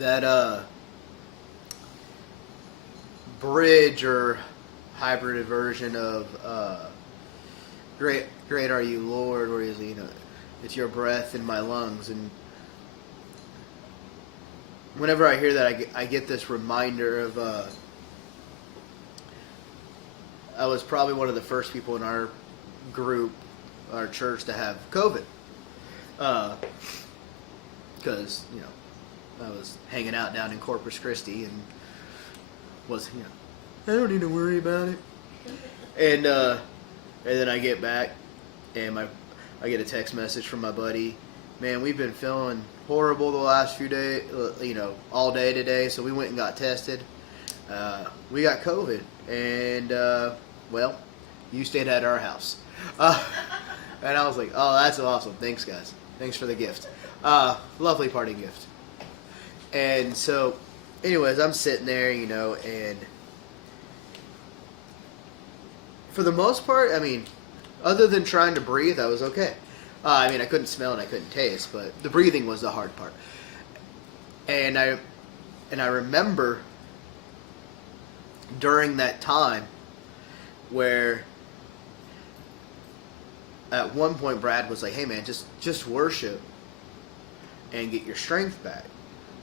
that bridge or hybrid version of great are you, Lord, where is he? It's your breath in my lungs. And whenever I hear that, I get this reminder of I was probably one of the first people in our group, our church, to have COVID. Because, I was hanging out down in Corpus Christi and was, I don't need to worry about it. And then I get back and I get a text message from my buddy. Man, we've been feeling horrible the last few days, all day today. So we went and got tested. We got COVID. And, well, you stayed at our house. And I was like, oh, that's awesome. Thanks, guys. Thanks for the gift. Lovely party gift. And so, anyways, I'm sitting there, and for the most part, other than trying to breathe, I was okay. I couldn't smell and I couldn't taste, but the breathing was the hard part. And I remember during that time where at one point Brad was like, hey man, just worship and get your strength back.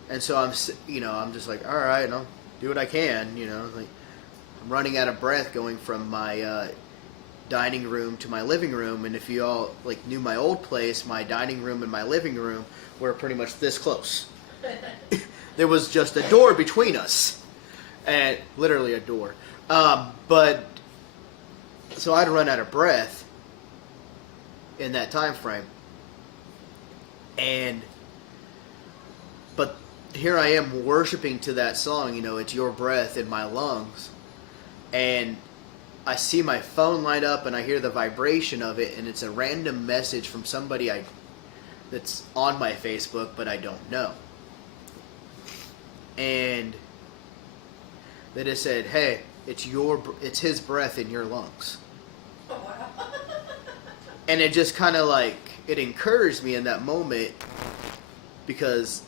And so I'm just like, all right, I'll do what I can, like I'm running out of breath going from my dining room to my living room. And if you all knew my old place, my dining room and my living room were pretty much this close. There was just a door between us, and literally a door. But so I'd run out of breath in that time frame, but here I am worshiping to that song, it's your breath in my lungs, and I see my phone light up and I hear the vibration of it, and it's a random message from somebody that's on my Facebook, but I don't know. And they just said, hey, it's his breath in your lungs. Oh, wow. And it just kind of it encouraged me in that moment, because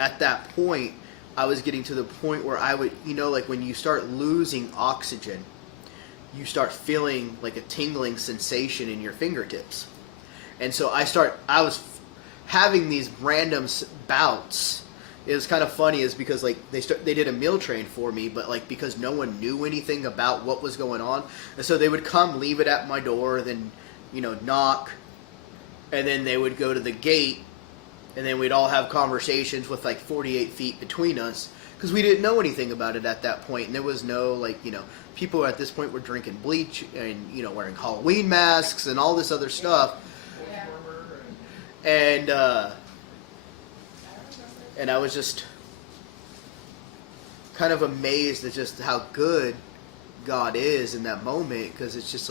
at that point, I was getting to the point where I would, when you start losing oxygen, you start feeling like a tingling sensation in your fingertips. And so I was having these random bouts. It was kind of funny is because they did a meal train for me, but because no one knew anything about what was going on. And so they would come, leave it at my door, then, knock, and then they would go to the gate, and then we'd all have conversations with 48 feet between us, because we didn't know anything about it at that point. And there was no people at this point were drinking bleach and wearing Halloween masks and all this other stuff. Yeah. And I was just kind of amazed at just how good God is in that moment, because it's just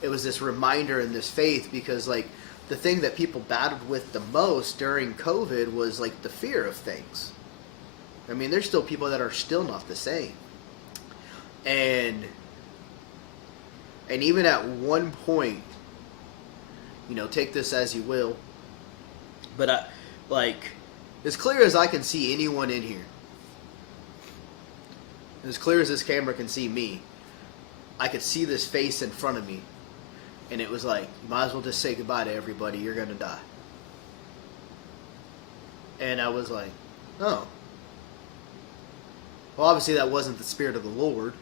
it was this reminder and this faith, because the thing that people battled with the most during COVID was the fear of things. There's still people that are still not the same. And even at one point, take this as you will, but as clear as I can see anyone in here, as clear as this camera can see me, I could see this face in front of me, and it was you might as well just say goodbye to everybody, you're going to die. And I was like, oh. Well, obviously that wasn't the Spirit of the Lord,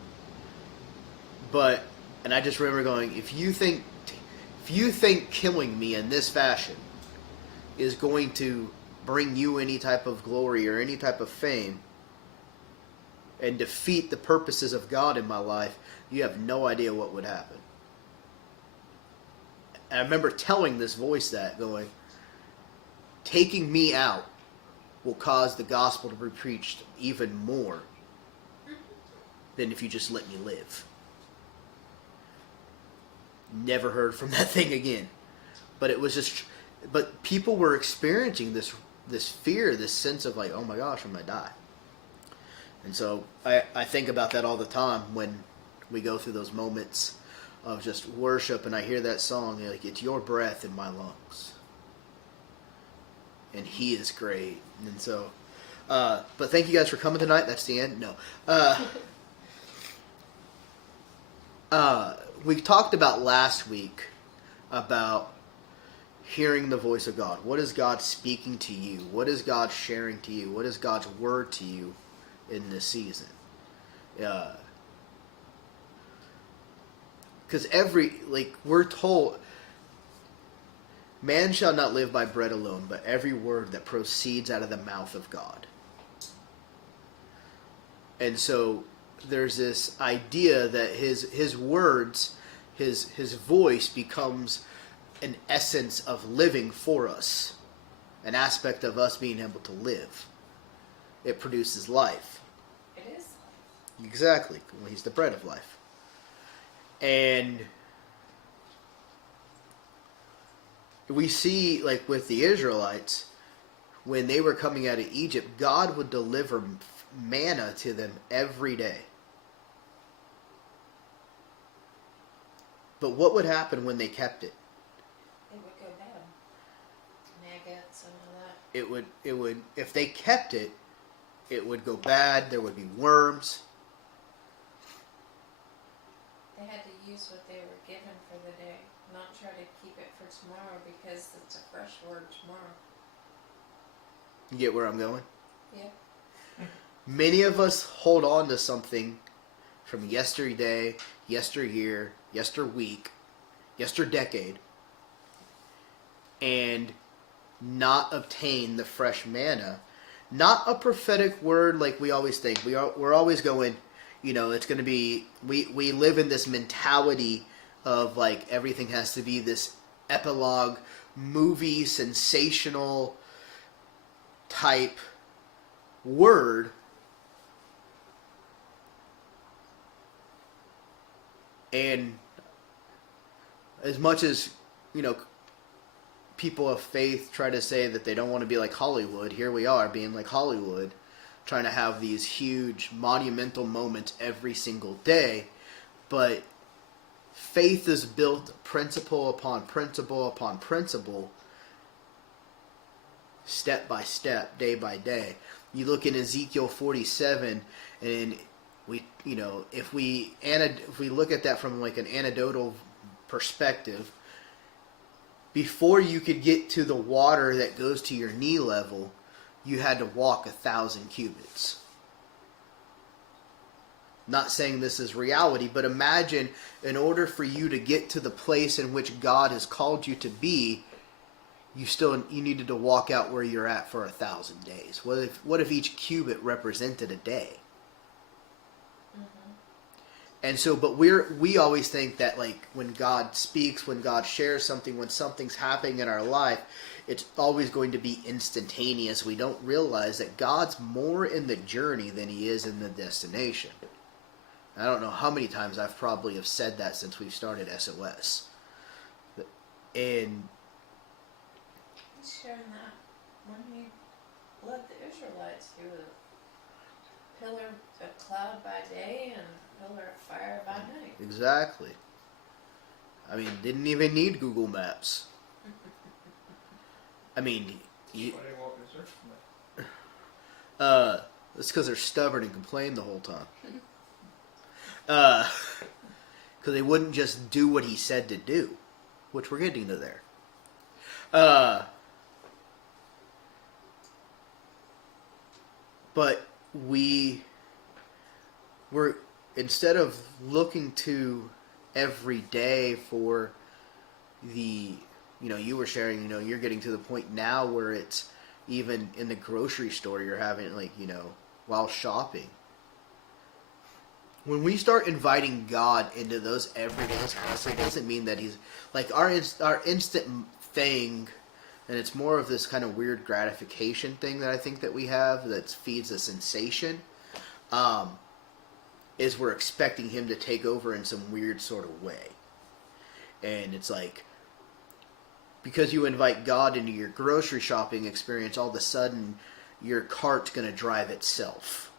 and I just remember going, if you think killing me in this fashion is going to bring you any type of glory or any type of fame and defeat the purposes of God in my life, you have no idea what would happen. And I remember telling this voice that, going, taking me out will cause the gospel to be preached even more than if you just let me live. Never heard from that thing again. But it was just, but people were experiencing this fear, this sense of oh my gosh, I'm going to die. And so I think about that all the time when we go through those moments of just worship and I hear that song, it's your breath in my lungs. and He is great. And so, but thank you guys for coming tonight. That's the end. No. We talked about last week about hearing the voice of God. What is God speaking to you? What is God sharing to you? What is God's word to you in this season? Because we're told, man shall not live by bread alone, but every word that proceeds out of the mouth of God. And so there's this idea that his words, his voice becomes an essence of living for us, an aspect of us being able to live. It produces life. It is life. Exactly. Well, He's the bread of life. And we see, like with the Israelites, when they were coming out of Egypt, God would deliver manna to them every day. But what would happen when they kept it? It would go bad. Maggots and all that. It would if they kept it, it would go bad. There would be worms. They had to use what they were given for the day, not try to keep it for tomorrow because it's a fresh word tomorrow. You get where I'm going? Yeah. Many of us hold on to something from yesterday, yesteryear, yesterweek, yesterdecade, and not obtain the fresh manna. Not a prophetic word like we always think. We're always going, it's going to be, we live in this mentality of like everything has to be this epilogue, movie, sensational type word. And as much as, people of faith try to say that they don't want to be like Hollywood, here we are being like Hollywood, trying to have these huge monumental moments every single day. But faith is built principle upon principle upon principle, step by step, day by day. You look in Ezekiel 47, and if we look at that from like an anecdotal perspective, before you could get to the water that goes to your knee level, you had to walk 1,000 cubits. Not saying this is reality, but imagine in order for you to get to the place in which God has called you to be, you needed to walk out where you're at for 1,000 days. What if each cubit represented a day? And so, but we always think that like when God speaks, when God shares something, when something's happening in our life, it's always going to be instantaneous. We don't realize that God's more in the journey than He is in the destination. I don't know how many times I've probably have said that since we've started SOS. And He's sharing that when He led the Israelites through a pillar of cloud by day and pillar of fire by night. Exactly. I mean, didn't even need Google Maps. I mean, it's because they're stubborn and complain the whole time. Because they wouldn't just do what He said to do, which we're getting to there. But we're instead of looking to every day for the, you were sharing, you're getting to the point now where it's even in the grocery store you're having like, while shopping. When we start inviting God into those everyday tasks, it doesn't mean that He's like our instant thing, and it's more of this kind of weird gratification thing that I think that we have that feeds a sensation. Is we're expecting Him to take over in some weird sort of way. And it's like, because you invite God into your grocery shopping experience, all of a sudden your cart's going to drive itself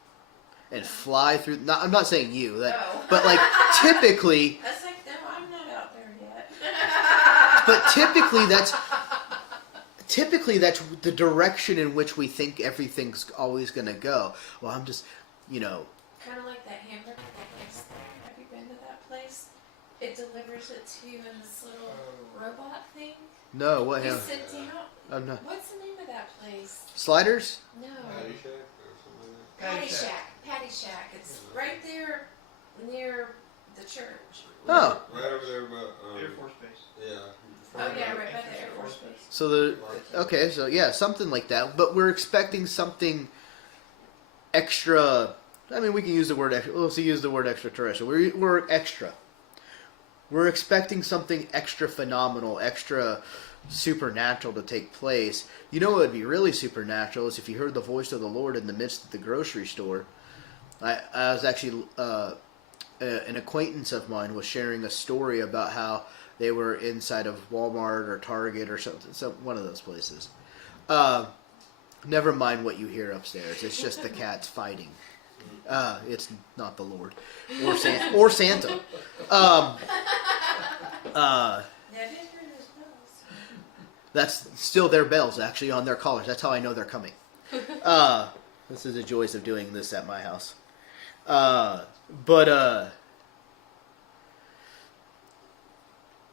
and fly through. I'm not saying you, but like typically. That's like, no, I'm not out there yet. But typically that's the direction in which we think everything's always going to go. Well, I'm just, you know, Kind of like that hamburger place. Have you been to that place? It delivers it to you in this little robot thing. no, what You hell? sit down. I'm not. What's the name of that place? Sliders? No. Patty Shack or something like that? Patty Shack. Patty Shack. It's right there near the church. Oh. Right over there about, Air Force Base. yeah. Oh yeah, right by the Air Force Base. So okay, so yeah, something like that. But we're expecting something extra. I mean, we can use the word extra. Let's use the word extraterrestrial. We're extra. We're expecting something extra phenomenal, extra supernatural to take place. You know what would be really supernatural is if you heard the voice of the Lord in the midst of the grocery store. I was actually an acquaintance of mine was sharing a story about how they were inside of Walmart or Target or something, one of those places. Never mind what you hear upstairs. It's just the cats fighting. It's not the Lord or Santa. Yeah, I didn't hear those bells. That's still their bells actually on their collars. That's how I know they're coming. This is the joys of doing this at my house. But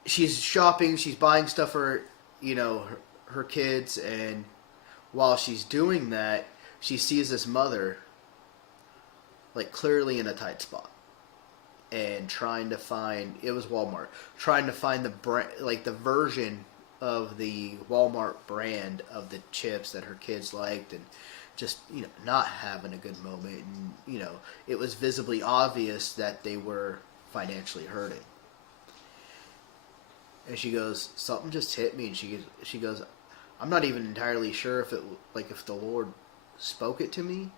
she's shopping, she's buying stuff for, her kids, and while she's doing that, she sees this mother, like, clearly in a tight spot. And trying to find, it was Walmart, trying to find the version of the Walmart brand of the chips that her kids liked, and just, not having a good moment. And, it was visibly obvious that they were financially hurting. And she goes, something just hit me. And she goes, I'm not even entirely sure if if the Lord spoke it to me.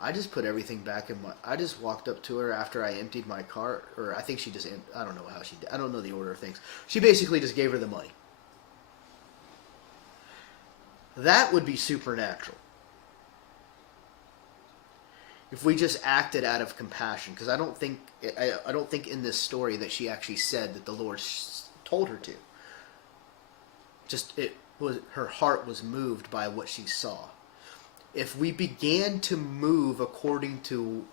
I just put everything back I just walked up to her after I emptied my cart, or I think she just, I don't know how she did. I don't know the order of things. She basically just gave her the money. That would be supernatural. If we just acted out of compassion, because I don't think in this story that she actually said that the Lord told her to. Just her heart was moved by what she saw. If we began to move according to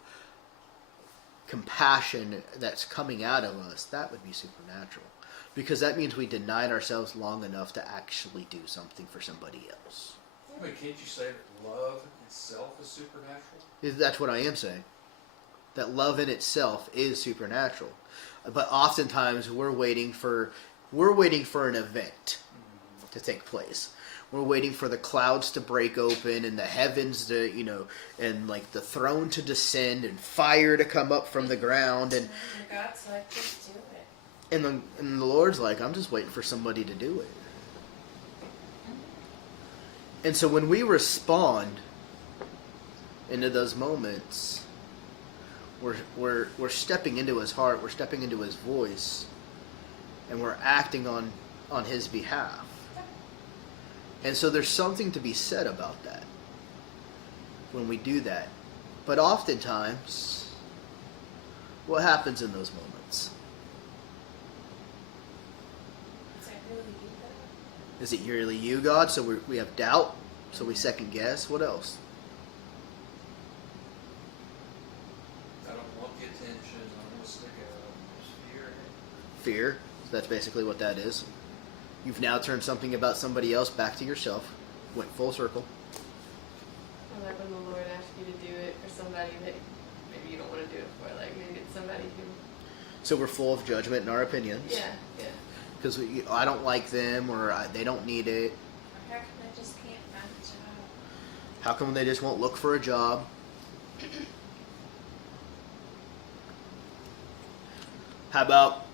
compassion that's coming out of us, that would be supernatural. Because that means we denied ourselves long enough to actually do something for somebody else. But can't you say that love itself is supernatural? That's what I am saying. That love in itself is supernatural. But oftentimes we're waiting for an event to take place. We're waiting for the clouds to break open and the heavens to, and like the throne to descend and fire to come up from the ground. And God's like, just do it. And the Lord's like, I'm just waiting for somebody to do it. And so when we respond into those moments, we're stepping into His heart, we're stepping into His voice, and we're acting on His behalf. And so there's something to be said about that when we do that. But oftentimes, what happens in those moments? Is that really you, God? Is it really you, God? So we have doubt, so we second guess. What else? I don't want the attention. I want to stick out. Just fear. Fear. That's basically what that is. You've now turned something about somebody else back to yourself. Went full circle. Or like when the Lord asks you to do it for somebody that maybe you don't want to do it for, like maybe it's somebody who. So we're full of judgment in our opinions. Yeah. Because I don't like them, or they don't need it. Or how come I just can't find a job? How come they just won't look for a job? How about,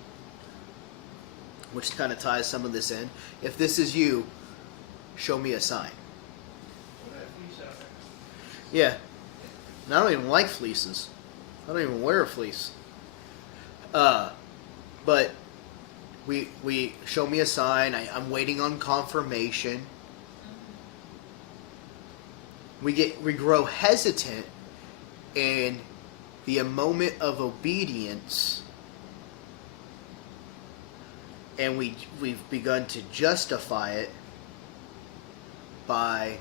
which kind of ties some of this in, if this is you, show me a sign. What that fleece out there? Yeah. And I don't even like fleeces. I don't even wear a fleece. But we show me a sign. I'm waiting on confirmation. We grow hesitant, and the moment of obedience, and we've begun to justify it by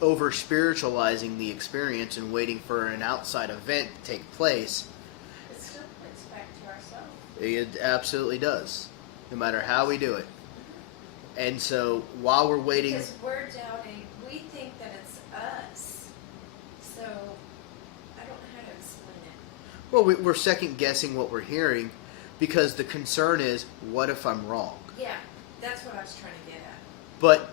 over spiritualizing the experience and waiting for an outside event to take place. It still points back to ourselves. It absolutely does, no matter how we do it. And so while we're waiting, Because we're doubting, we think that it's us. So, I don't know how to explain it. well, we're second guessing what we're hearing because the concern is, what if I'm wrong? Yeah, that's what I was trying to get at. But,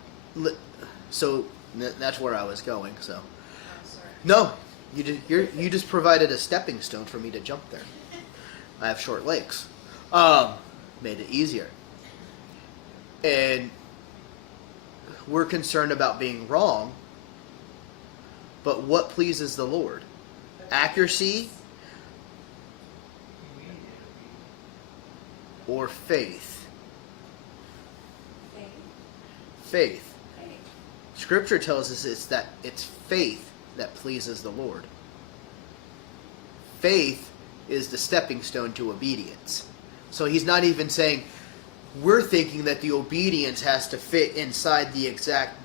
so that's where I was going. So, I'm sorry. no, you just provided a stepping stone for me to jump there. I have short legs. Made it easier. And we're concerned about being wrong, but what pleases the Lord? Accuracy or faith? Faith. Faith. Faith. Scripture tells us it's faith that pleases the Lord. Faith is the stepping stone to obedience. So he's not even saying, we're thinking that the obedience has to fit inside the exact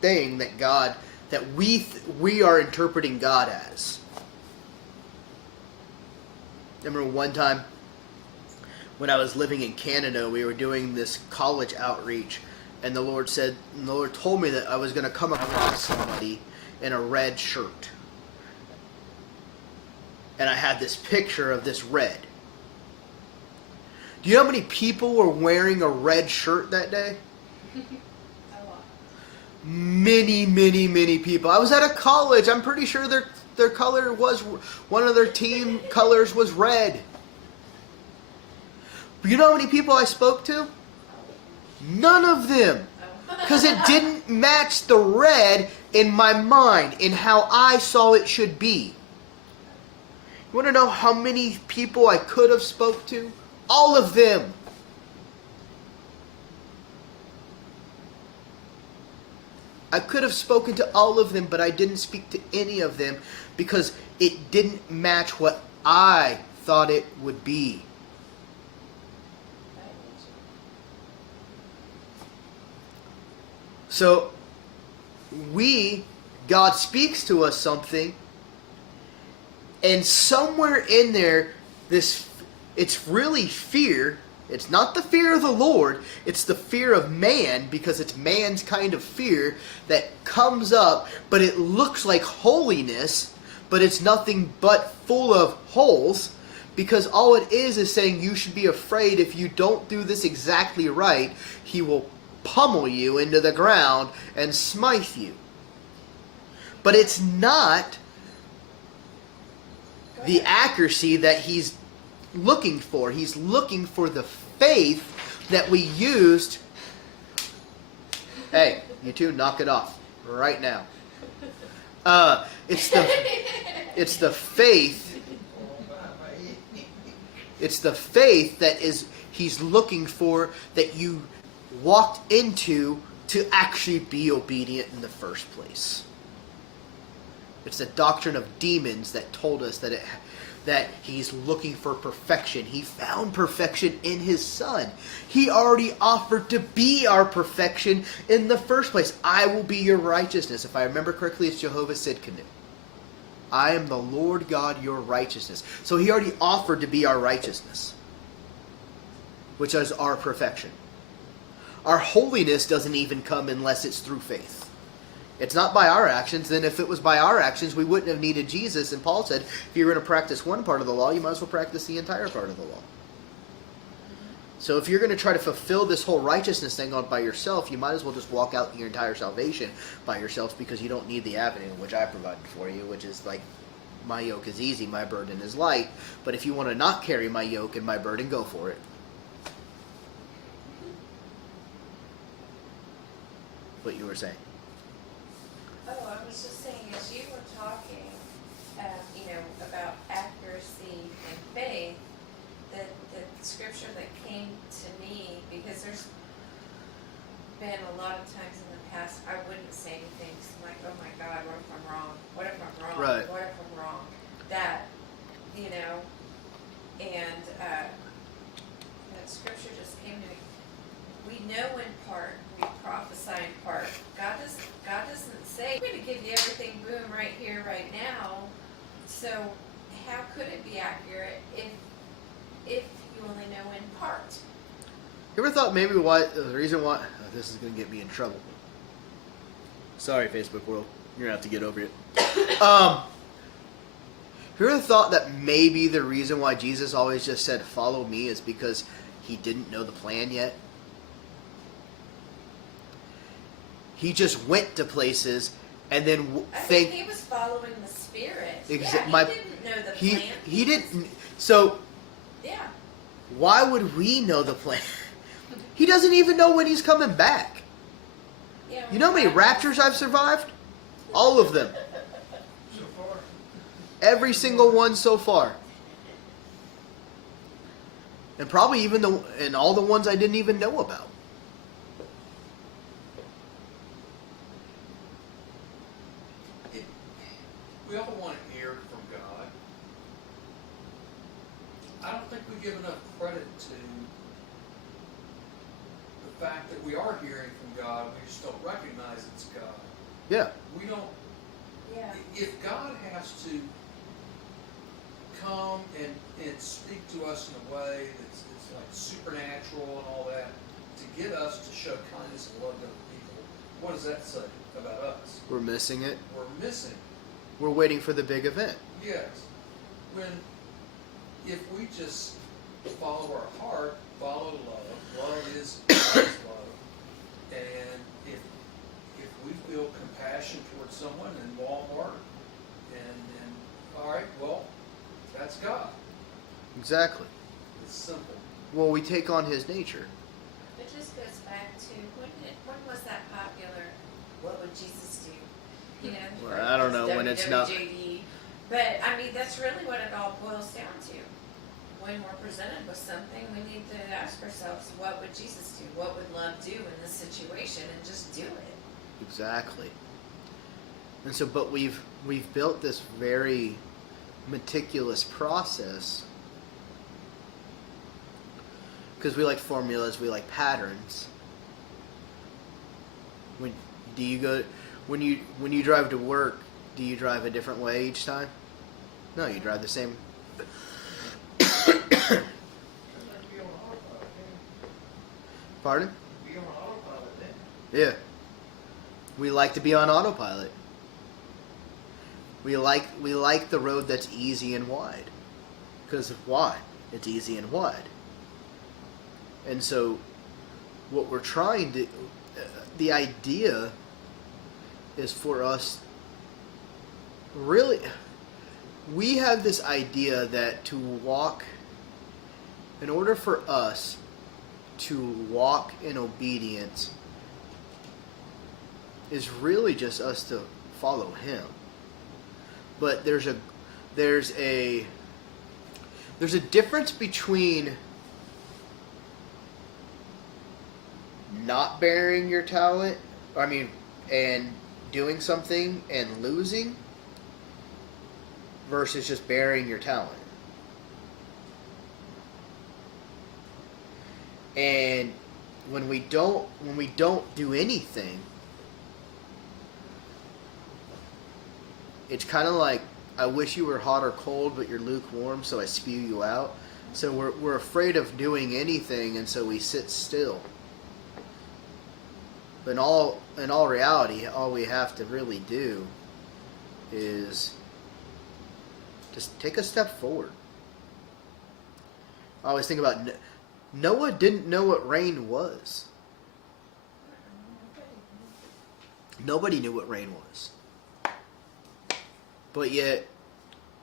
thing that we are interpreting God as. I remember one time when I was living in Canada, we were doing this college outreach, and the Lord told me that I was going to come across somebody in a red shirt. And I had this picture of this red. Do you know how many people were wearing a red shirt that day? A lot. Many, many, many people. I was at a college. I'm pretty sure their color was, one of their team colors was red. But you know how many people I spoke to? None of them. Because it didn't match the red in my mind, in how I saw it should be. You want to know how many people I could have spoke to? All of them. I could have spoken to all of them, but I didn't speak to any of them because it didn't match what I thought it would be. So, God speaks to us something, and somewhere in there, it's really fear. It's not the fear of the Lord, it's the fear of man, because it's man's kind of fear that comes up, but it looks like holiness, but it's nothing but full of holes, because all it is saying you should be afraid if you don't do this exactly right, he will pummel you into the ground and smite you. But it's not the accuracy that he's looking for. He's looking for the faith that we used. Hey, you two, knock it off right now. It's the faith. It's the faith that he's looking for, that you walked into to actually be obedient in the first place. It's the doctrine of demons that told us that he's looking for perfection. He found perfection in his Son. He already offered to be our perfection in the first place. I will be your righteousness. If I remember correctly, it's Jehovah Sidkenu. I am the Lord God, your righteousness. So he already offered to be our righteousness, which is our perfection. Our holiness doesn't even come unless it's through faith. It's not by our actions. Then if it was by our actions, we wouldn't have needed Jesus. And Paul said, if you're going to practice one part of the law, you might as well practice the entire part of the law. So if you're going to try to fulfill this whole righteousness thing on by yourself, you might as well just walk out your entire salvation by yourself, because you don't need the avenue which I provided for you, which is like, my yoke is easy, my burden is light. But if you want to not carry my yoke and my burden, go for it. What you were saying. Oh, I was just saying, as you were talking, about accuracy and faith, the scripture that came to me, because there's been a lot of times in the past, I wouldn't say anything, because I'm like, oh my God, what if I'm wrong? What if I'm wrong? Right. What if I'm wrong? That, and that scripture just came to me. We know in part, prophesying part. God doesn't say, I'm going to give you everything, boom, right here, right now. So how could it be accurate if you only know in part? You ever thought maybe the reason why this is going to get me in trouble? Sorry, Facebook world, you're going to have to get over it. You ever thought that maybe the reason why Jesus always just said, "Follow me," is because he didn't know the plan yet? He just went to places and then I think he was following the Spirit. Yeah, he didn't know the plan. He didn't. So Yeah. why would we know the plan? He doesn't even know when he's coming back. Yeah. You know how many raptures I've survived? All of them. So far. Every single one so far. And probably even all the ones I didn't even know about. We all want to hear from God. I don't think we give enough credit to the fact that we are hearing from God. We just don't recognize it's God. Yeah. We don't. Yeah. If God has to come and speak to us in a way that's like supernatural and all that to get us to show kindness and love to other people, what does that say about us? We're missing it. We're missing. We're waiting for the big event. Yes. If we just follow our heart, follow love is God's love, and if we feel compassion towards someone in Walmart, and all right, well, that's God. Exactly. It's simple. Well, we take on his nature. It just goes back to when was that popular? What would Jesus do? You know, Well, I don't know when it's not. WWJD. But I mean, that's really what it all boils down to. When we're presented with something, we need to ask ourselves, what would Jesus do? What would love do in this situation? And just do it. Exactly. And so, but we've built this very meticulous process because we like formulas, we like patterns. When you drive to work, do you drive a different way each time? No, you drive the same. Pardon? Be on autopilot then. Yeah. We like to be on autopilot. We like the road that's easy and wide. Because why? It's easy and wide. And so what we're trying to the idea is for us really we have this idea that in order for us to walk in obedience is really just us to follow him. But there's a difference between not bearing your talent, and doing something and losing versus just bearing your talent. And when we don't do anything, it's kind of like, I wish you were hot or cold, but you're lukewarm, so I spew you out. So we're afraid of doing anything, and so we sit still. But in all reality, all we have to really do is just take a step forward. I always think about Noah didn't know what rain was. Nobody knew what rain was. But yet,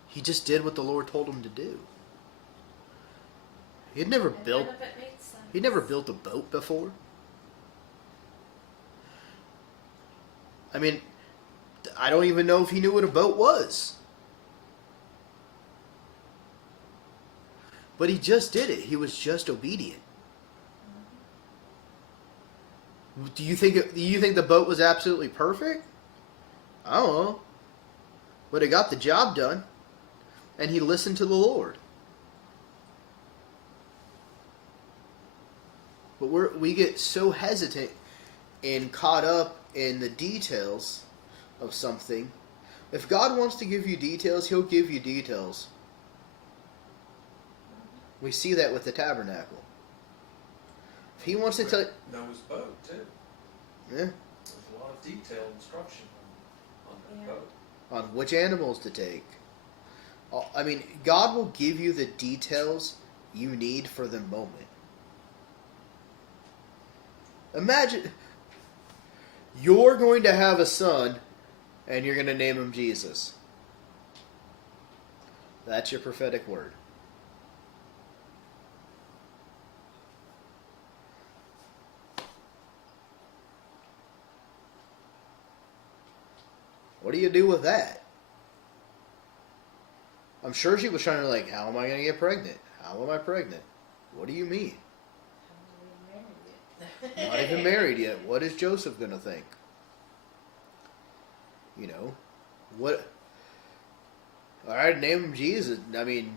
he just did what the Lord told him to do. He'd never And built none of it made sense. a boat before. I don't even know if he knew what a boat was. But he just did it. He was just obedient. Do you think the boat was absolutely perfect? I don't know. But it got the job done. And he listened to the Lord. But we get so hesitant and caught up in the details of something. If God wants to give you details, He'll give you details. We see that with the tabernacle. If He wants to tell, Noah's boat too. yeah, There's a lot of detailed instruction on that Yeah. boat. on which animals to take. I mean, God will give you the details you need for the moment. Imagine you're going to have a son and you're going to name him Jesus. That's your prophetic word. What do you do with that? I'm sure she was trying to like, how am I going to get pregnant? How am I pregnant? What do you mean? Not even married yet. What is Joseph going to think? You know, what? All right, name him Jesus. I mean,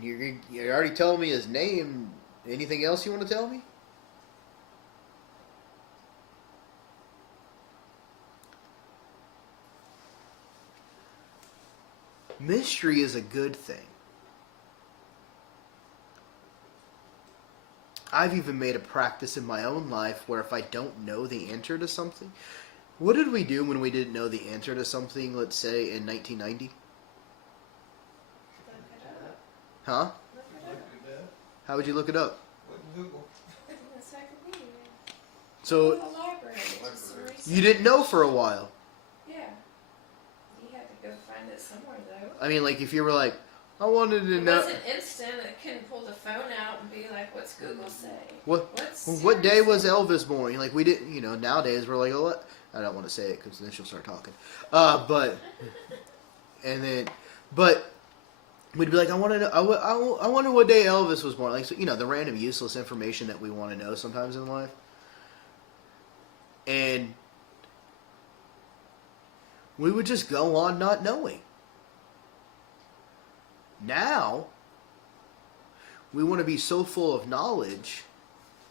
you're already telling me his name. Anything else you want to tell me? Mystery is a good thing. I've even made a practice in my own life where if I don't know the answer to something, what did we do when we didn't know the answer to something, let's say in 1990? Look it up. Huh? Look it up. How would you look it up? What Google? Encyclopedia. So The library. Just Library. research. you didn't know for a while. Yeah. You had to go find it somewhere though. I mean, like if you were like, I wanted to It know wasn't instant. I couldn't pull the phone out and be like, "What's Google say?" what day was Elvis born. Like we didn't, you know. Nowadays we're like, oh, what? I don't want to say it because then she'll start talking. But we'd be like, I want to know. I wonder what day Elvis was born. Like, so, you know, the random useless information that we want to know sometimes in life. And we would just go on not knowing. Now, we want to be so full of knowledge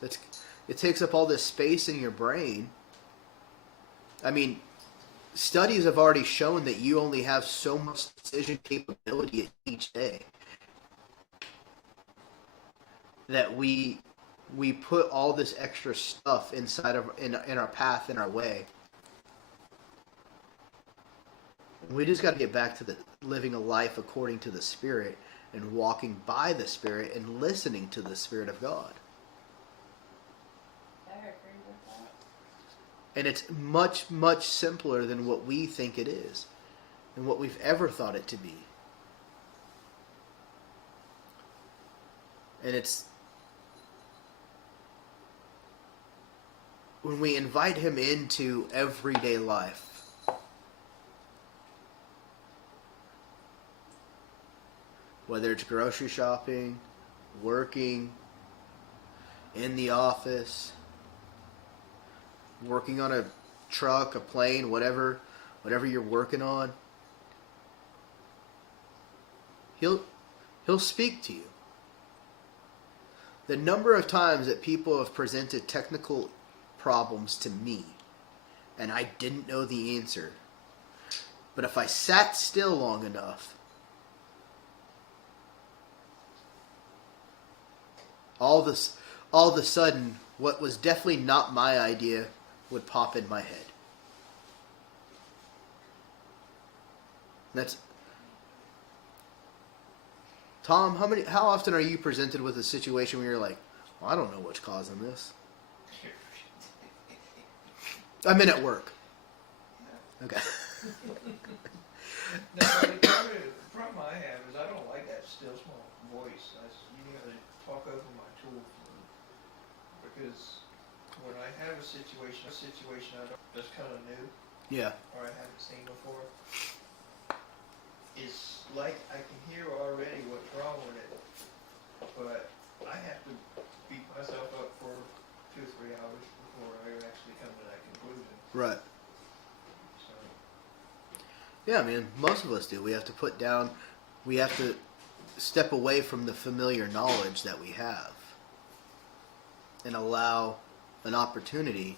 that it takes up all this space in your brain. I mean, studies have already shown that you only have so much decision capability each day. That we put all this extra stuff inside of in our path, in our way. We just got to get back to the living a life according to the Spirit and walking by the Spirit and listening to the Spirit of God. I agree with that. And it's much, much simpler than what we think it is and what we've ever thought it to be. And it's when we invite Him into everyday life. Whether it's grocery shopping, working, in the office, working on a truck, a plane, whatever you're working on, He'll speak to you. The number of times that people have presented technical problems to me and I didn't know the answer, but if I sat still long enough, all of a sudden, what was definitely not my idea would pop in my head. That's Tom. How often are you presented with a situation where you're like, well, I don't know what's causing this? I'm in at work. Okay. No, the problem I have is I don't like that still small voice. You gotta talk over my tool because when I have a situation that's kind of new Yeah. or I haven't seen before, it's like I can hear already what's wrong with it, but I have to beat myself up for 2 or 3 hours before I actually come to that conclusion. Right. So. Yeah, I mean, most of us do. We have to step away from the familiar knowledge that we have and allow an opportunity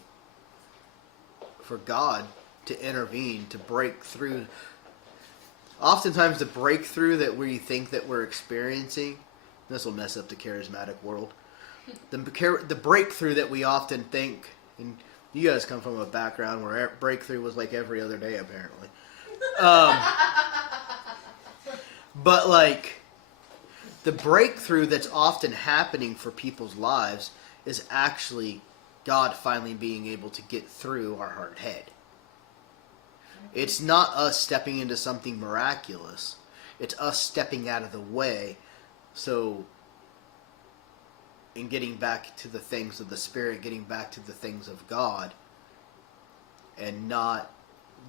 for God to intervene, to break through. Oftentimes, the breakthrough that we think that we're experiencing, this will mess up the charismatic world. The breakthrough that we often think, and you guys come from a background where breakthrough was like every other day, apparently. But like, the breakthrough that's often happening for people's lives is actually God finally being able to get through our hard head. It's not us stepping into something miraculous. It's us stepping out of the way, and getting back to the things of the Spirit, getting back to the things of God, and not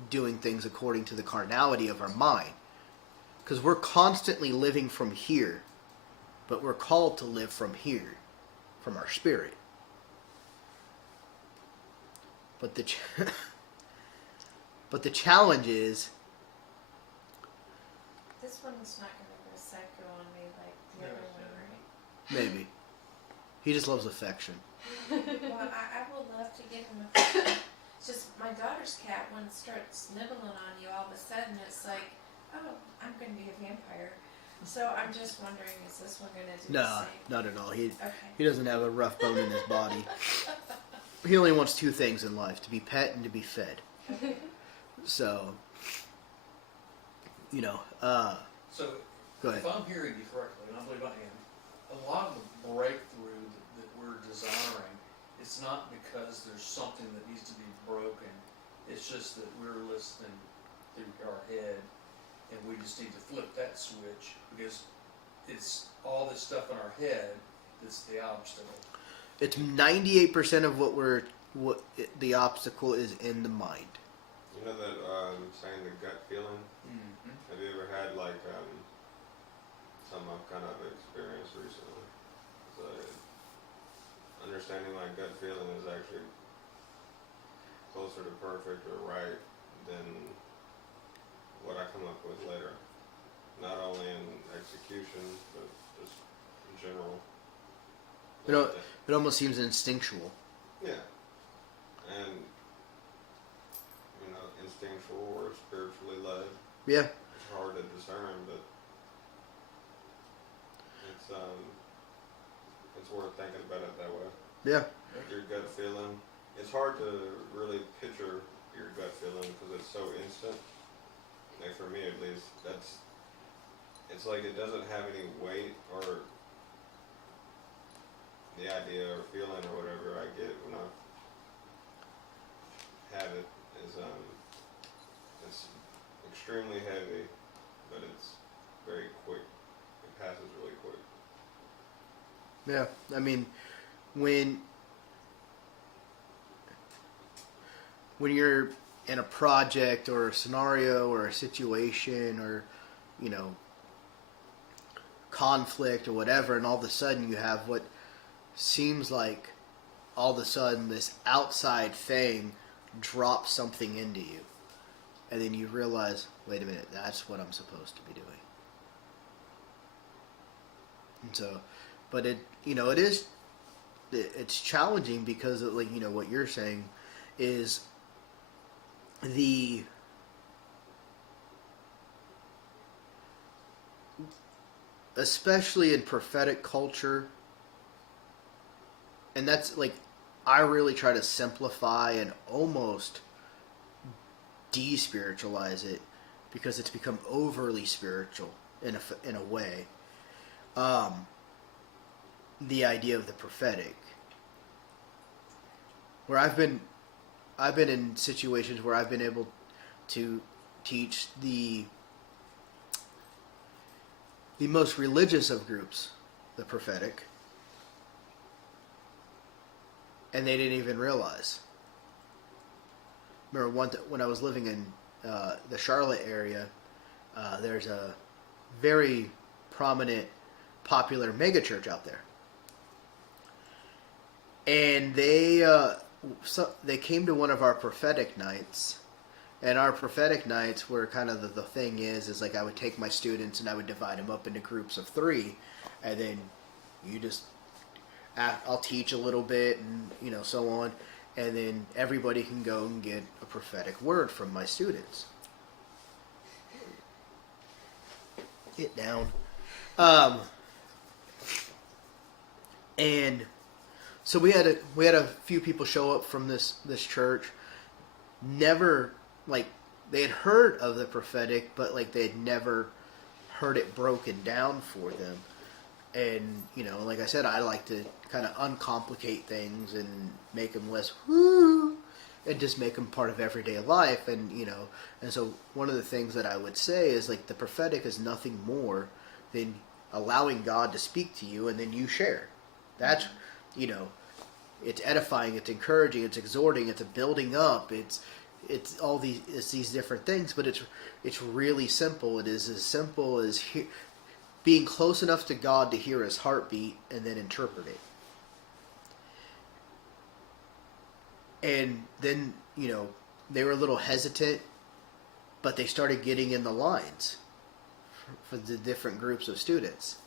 doing things according to the carnality of our mind. Because we're constantly living from here, but we're called to live from here, from our spirit. But the but the challenge is, This one's not gonna go psycho on me like the No, other it's one, not. right? maybe, he just loves affection. Well, I would love to give him a. It's just my daughter's cat, when it starts nibbling on you, all of a sudden it's like, oh, I'm going to be a vampire. So I'm just wondering, is this one going to do the No, same? not at all. He Okay. doesn't have a rough bone in his body. He only wants two things in life: to be pet and to be fed. Okay. So, So, go ahead. if I'm hearing you correctly, and I believe I am, a lot of the breakthrough that we're desiring, it's not because there's something that needs to be broken. It's just that we're listening through our head, and we just need to flip that switch, because it's all this stuff in our head that's the obstacle. It's 98% of the obstacle is in the mind. You know that saying, the gut feeling? Mm-hmm. Have you ever had like some I've kind of experienced recently? So understanding my gut feeling is actually closer to perfect or right than what I come up with later. Not only in execution, but just in general. You know, it almost seems instinctual. Yeah. And, you know, instinctual or spiritually led. Yeah. It's hard to discern, but it's worth thinking about it that way. Yeah. Your gut feeling. It's hard to really picture your gut feeling because it's so instant. Like for me at least, it's like it doesn't have any weight, or the idea or feeling or whatever I get when I have it is it's extremely heavy, but it's very quick. It passes really quick. Yeah. I mean, when you're in a project or a scenario or a situation or, you know, conflict or whatever, and all of a sudden you have what seems like all of a sudden this outside thing drops something into you, and then you realize, wait a minute, that's what I'm supposed to be doing. And so, but it's challenging because of, like, you know, what you're saying is especially in prophetic culture, and that's like, I really try to simplify and almost de-spiritualize it because it's become overly spiritual in a way. The idea of the prophetic, where I've been in situations where I've been able to teach the most religious of groups the prophetic, and they didn't even realize. Remember when I was living in the Charlotte area, there's a very prominent, popular megachurch out there, and they came to one of our prophetic nights. And our prophetic nights were kind of the thing is like I would take my students and I would divide them up into groups of 3, and then I'll teach a little bit and, you know, so on, and then everybody can go and get a prophetic word from my students. Get down. And so we had a few people show up from this church. Never, like, they had heard of the prophetic, but like they had never heard it broken down for them. And, you know, like I said, I like to kind of uncomplicate things and make them less woo, and just make them part of everyday life. And, you know, and so one of the things that I would say is, like, the prophetic is nothing more than allowing God to speak to you and then you share. That's, you know, it's edifying, it's encouraging, it's exhorting, it's a building up, it's all these different things, but it's really simple. It is as simple as being close enough to God to hear His heartbeat and then interpret it. And then, you know, they were a little hesitant, but they started getting in the lines for the different groups of students.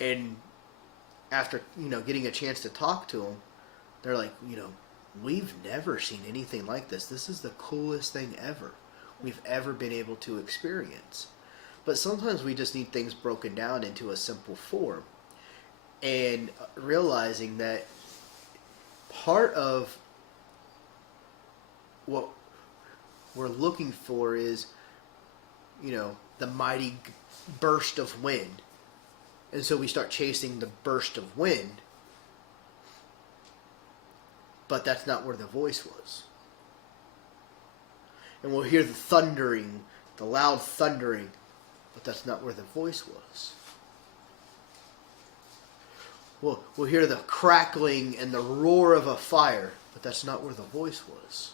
And after, you know, getting a chance to talk to them, they're like, you know, we've never seen anything like this. This is the coolest thing ever we've ever been able to experience. But sometimes we just need things broken down into a simple form. And realizing that part of what we're looking for is, you know, the mighty burst of wind. And so we start chasing the burst of wind. But that's not where the voice was. And we'll hear the thundering, the loud thundering, but that's not where the voice was. We'll hear the crackling and the roar of a fire, but that's not where the voice was.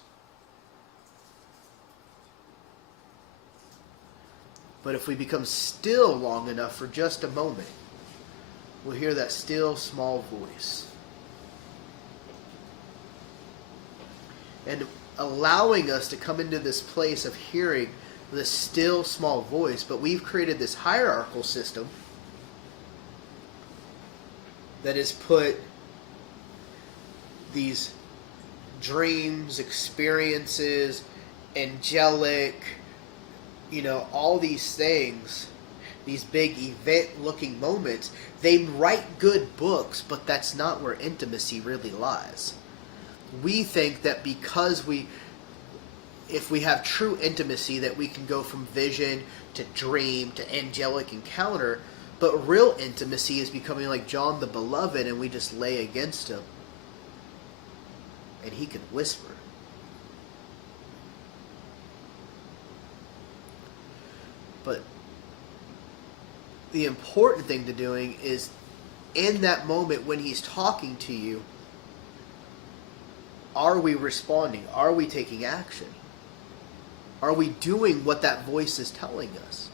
But if we become still long enough for just a moment, we'll hear that still small voice. And allowing us to come into this place of hearing this still small voice, but we've created this hierarchical system that has put these dreams, experiences, angelic, you know, all these things, these big event-looking moments. They write good books, but that's not where intimacy really lies. We think that because if we have true intimacy, that we can go from vision to dream to angelic encounter, but real intimacy is becoming like John the Beloved, and we just lay against him and he can whisper. But the important thing to doing is, in that moment when he's talking to you, are we responding? Are we taking action? Are we doing what that voice is telling us?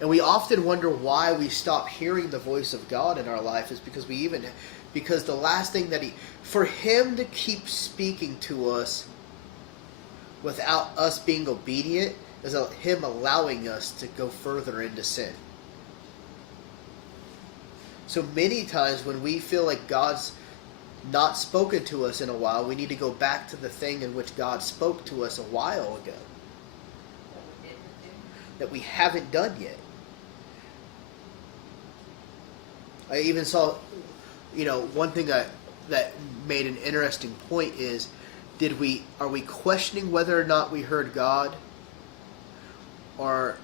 And we often wonder why we stop hearing the voice of God in our life is because the last thing that for him to keep speaking to us without us being obedient is him allowing us to go further into sin. So many times when we feel like God's not spoken to us in a while, we need to go back to the thing in which God spoke to us a while ago that we haven't done yet. I even saw, you know, one thing that made an interesting point is, are we questioning whether or not we heard God, or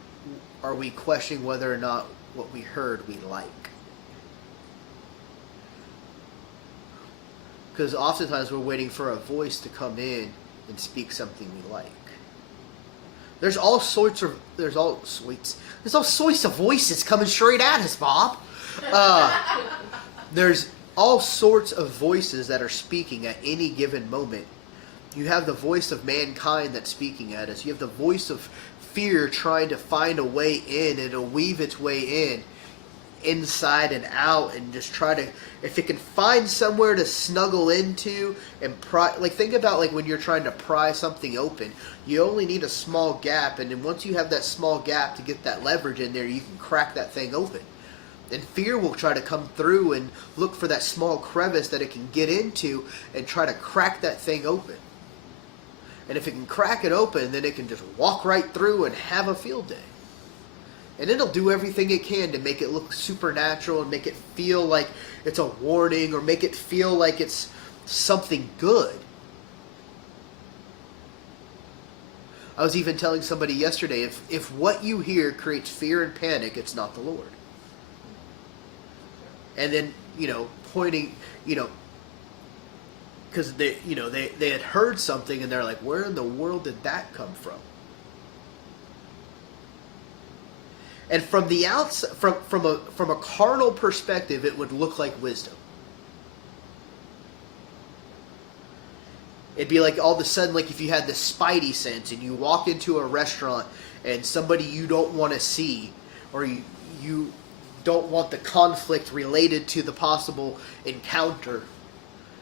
are we questioning whether or not what we heard we like? Because oftentimes we're waiting for a voice to come in and speak something we like. There's all sorts of voices coming straight at us, Bob. There's all sorts of voices that are speaking at any given moment. You have the voice of mankind that's speaking at us. You have the voice of fear trying to find a way in, and to weave its way in, inside and out, and just try to, if it can find somewhere to snuggle into and pry. Like, think about like when you're trying to pry something open, you only need a small gap, and then once you have that small gap to get that leverage in there, you can crack that thing open. And fear will try to come through and look for that small crevice that it can get into and try to crack that thing open. And if it can crack it open, then it can just walk right through and have a field day. And it'll do everything it can to make it look supernatural and make it feel like it's a warning or make it feel like it's something good. I was even telling somebody yesterday, if what you hear creates fear and panic, it's not the Lord. And then, pointing, because they had heard something and they're like, where in the world did that come from? And from the outside, from a carnal perspective, it would look like wisdom. It'd be like all of a sudden, like if you had the spidey sense and you walk into a restaurant and somebody you don't want to see, or you don't want the conflict related to the possible encounter,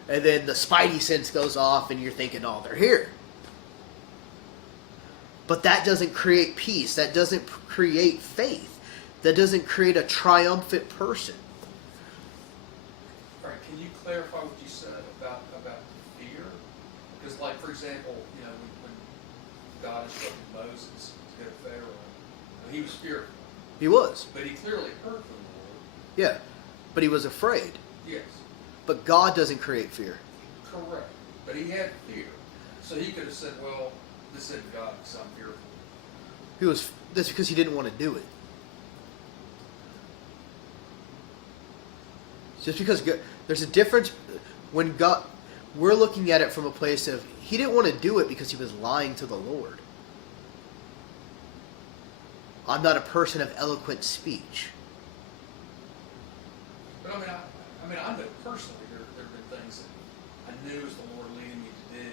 and then the spidey sense goes off and you're thinking, oh, they're here. But that doesn't create peace. That doesn't create faith. That doesn't create a triumphant person. All right, can you clarify what you said about fear? Because, like, for example, when God instructed Moses to go to Pharaoh, he was fearful. He was. But he clearly heard from the Lord. Yeah. But he was afraid. Yes. But God doesn't create fear. Correct. But he had fear. So he could have said, well, this isn't God because I'm fearful. That's because he didn't want to do it. Just because there's a difference when God, we're looking at it from a place of he didn't want to do it because he was lying to the Lord. I'm not a person of eloquent speech. But I know personally there have been things that I knew was the Lord leading me to do.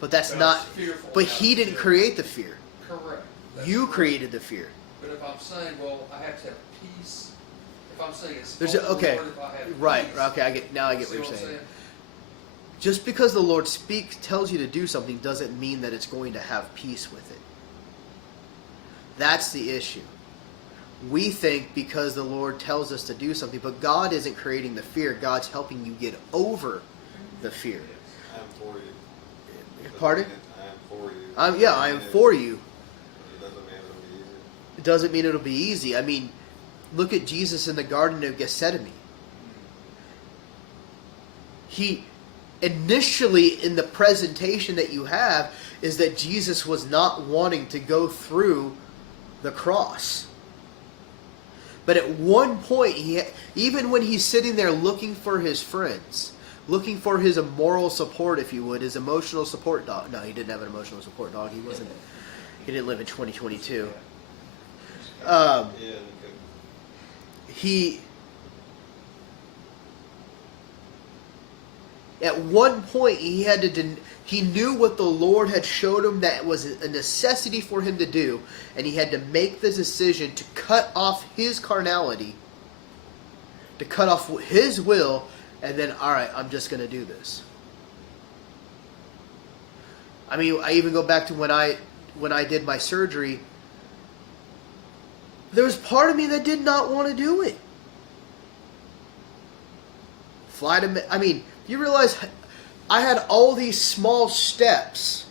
But that's But I not. was fearful But about he didn't it. create the fear. Correct. That's You correct. created the fear. But if I'm saying, well, I have to have peace. If I'm saying it's There's only the okay, Lord if I have right? peace. Okay, I get See what you're I'm saying. Just because the Lord tells you to do something doesn't mean that it's going to have peace with it. That's the issue. We think because the Lord tells us to do something, but God isn't creating the fear. God's helping you get over the fear. I am for you. Pardon? I am for you. I am for you. It doesn't mean it'll be easy. It doesn't mean it'll be easy. I mean, look at Jesus in the Garden of Gethsemane. He initially in the presentation that you have is that Jesus was not wanting to go through the cross. But at one point, even when he's sitting there looking for his friends, looking for his moral support, if you would, his emotional support dog. No, he didn't have an emotional support dog. He wasn't. He didn't live in 2022. Yeah, and He at one point he knew what the Lord had showed him that was a necessity for him to do, and he had to make the decision to cut off his carnality, to cut off his will, and then, all right, I'm just going to do this. I mean, I even go back to when I did my surgery. There was part of me that did not want to do it. You realize I had all these small steps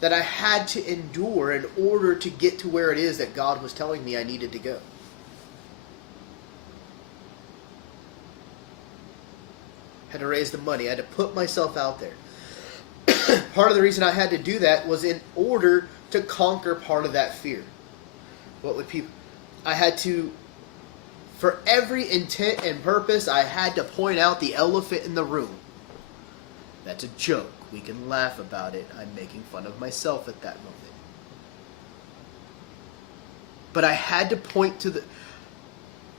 that I had to endure in order to get to where it is that God was telling me I needed to go. Had to raise the money. I had to put myself out there. Part of the reason I had to do that was in order to conquer part of that fear. I had to, for every intent and purpose, I had to point out the elephant in the room. That's a joke. We can laugh about it. I'm making fun of myself at that moment. But I had to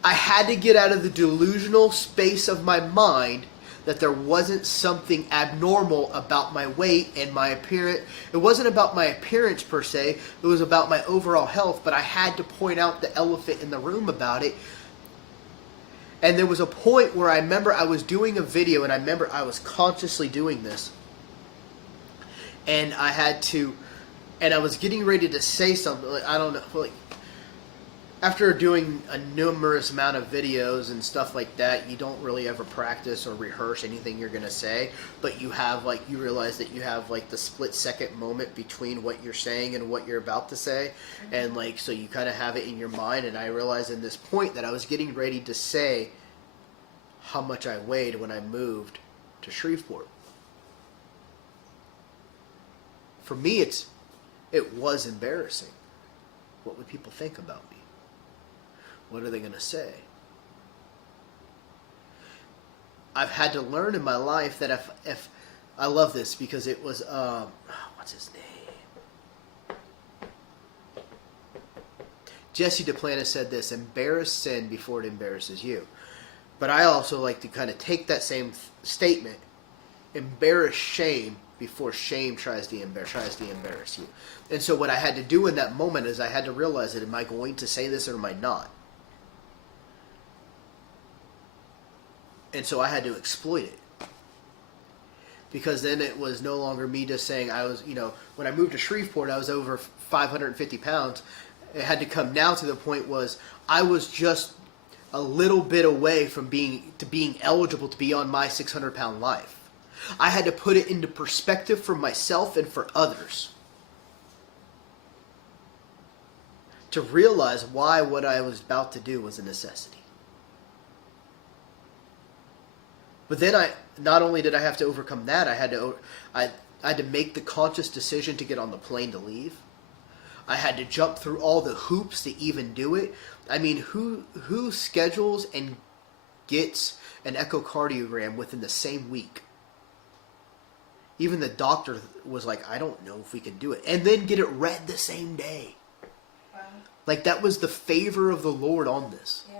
I had to get out of the delusional space of my mind that there wasn't something abnormal about my weight and my appearance. It wasn't about my appearance per se. It was about my overall health. But I had to point out the elephant in the room about it. And there was a point where I remember I was doing a video, and I remember I was consciously doing this. And I was getting ready to say something. I don't know. after doing a numerous amount of videos and stuff like that, you don't really ever practice or rehearse anything you're going to say, but you have like, you realize that you have like the split second moment between what you're saying and what you're about to say. And like, so you kind of have it in your mind. And I realized in this point that I was getting ready to say how much I weighed when I moved to Shreveport. For me, it was embarrassing. What would people think about me? What are they going to say? I've had to learn in my life that if I love this because it was what's his name? Jesse Duplantis said this: embarrass sin before it embarrasses you. But I also like to kind of take that same statement, embarrass shame before shame tries to embarrass you. And so what I had to do in that moment is I had to realize that, am I going to say this or am I not? And so I had to exploit it. Because then it was no longer me just saying I was, when I moved to Shreveport, I was over 550 pounds. It had to come now to the point was I was just a little bit away from being eligible to be on my 600-pound life. I had to put it into perspective for myself and for others to realize why what I was about to do was a necessity. But then not only did I have to overcome that, I had to make the conscious decision to get on the plane to leave. I had to jump through all the hoops to even do it. I mean, who schedules and gets an echocardiogram within the same week? Even the doctor was like, I don't know if we can do it. And then get it read the same day. Wow. Like, that was the favor of the Lord on this. Yeah.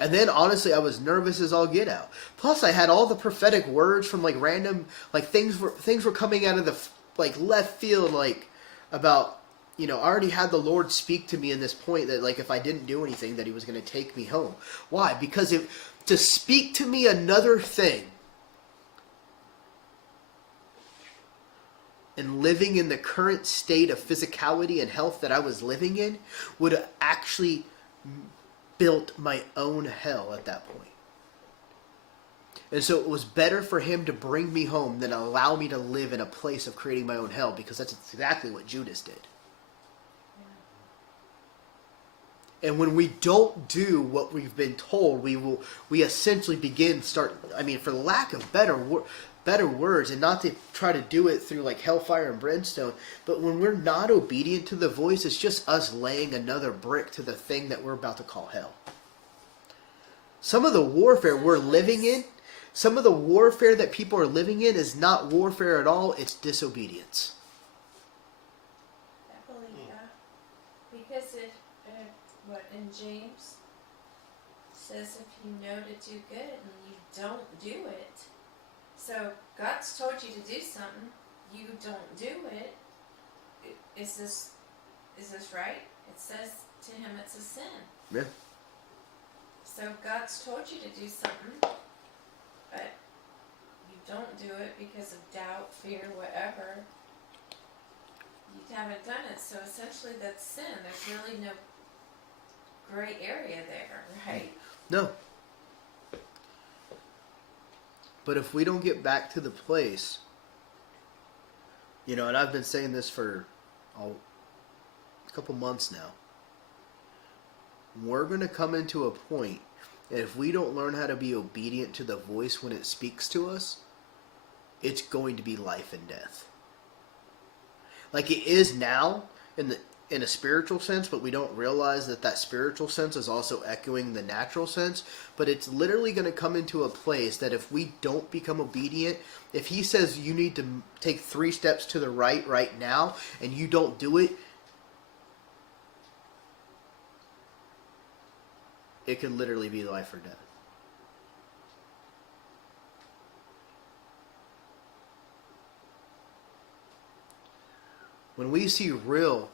And then, honestly, I was nervous as all get out. Plus, I had all the prophetic words from, like, random, like, things were coming out of the, like, left field, like, about, I already had the Lord speak to me in this point that, like, if I didn't do anything, that he was going to take me home. Why? Because to speak to me another thing, and living in the current state of physicality and health that I was living in would have actually built my own hell at that point. And so it was better for him to bring me home than allow me to live in a place of creating my own hell, because that's exactly what Judas did. And when we don't do what we've been told, we essentially for lack of better words, and not to try to do it through like hellfire and brimstone, but when we're not obedient to the voice, it's just us laying another brick to the thing that we're about to call hell. Some of the warfare we're living in, some of the warfare that people are living in is not warfare at all, it's disobedience. I believe that. Because in James says if you know to do good and you don't do it, so God's told you to do something, you don't do it. Is this right? It says to him it's a sin. Yeah. So God's told you to do something, but you don't do it because of doubt, fear, whatever. You haven't done it, so essentially that's sin. There's really no gray area there, right? No. But if we don't get back to the place, and I've been saying this for a couple months now, we're going to come into a point that if we don't learn how to be obedient to the voice when it speaks to us, it's going to be life and death. Like it is now in a spiritual sense, but we don't realize that spiritual sense is also echoing the natural sense. But it's literally going to come into a place that if we don't become obedient, if he says you need to take 3 steps to the right now, and you don't do it, it could literally be life or death. When we see real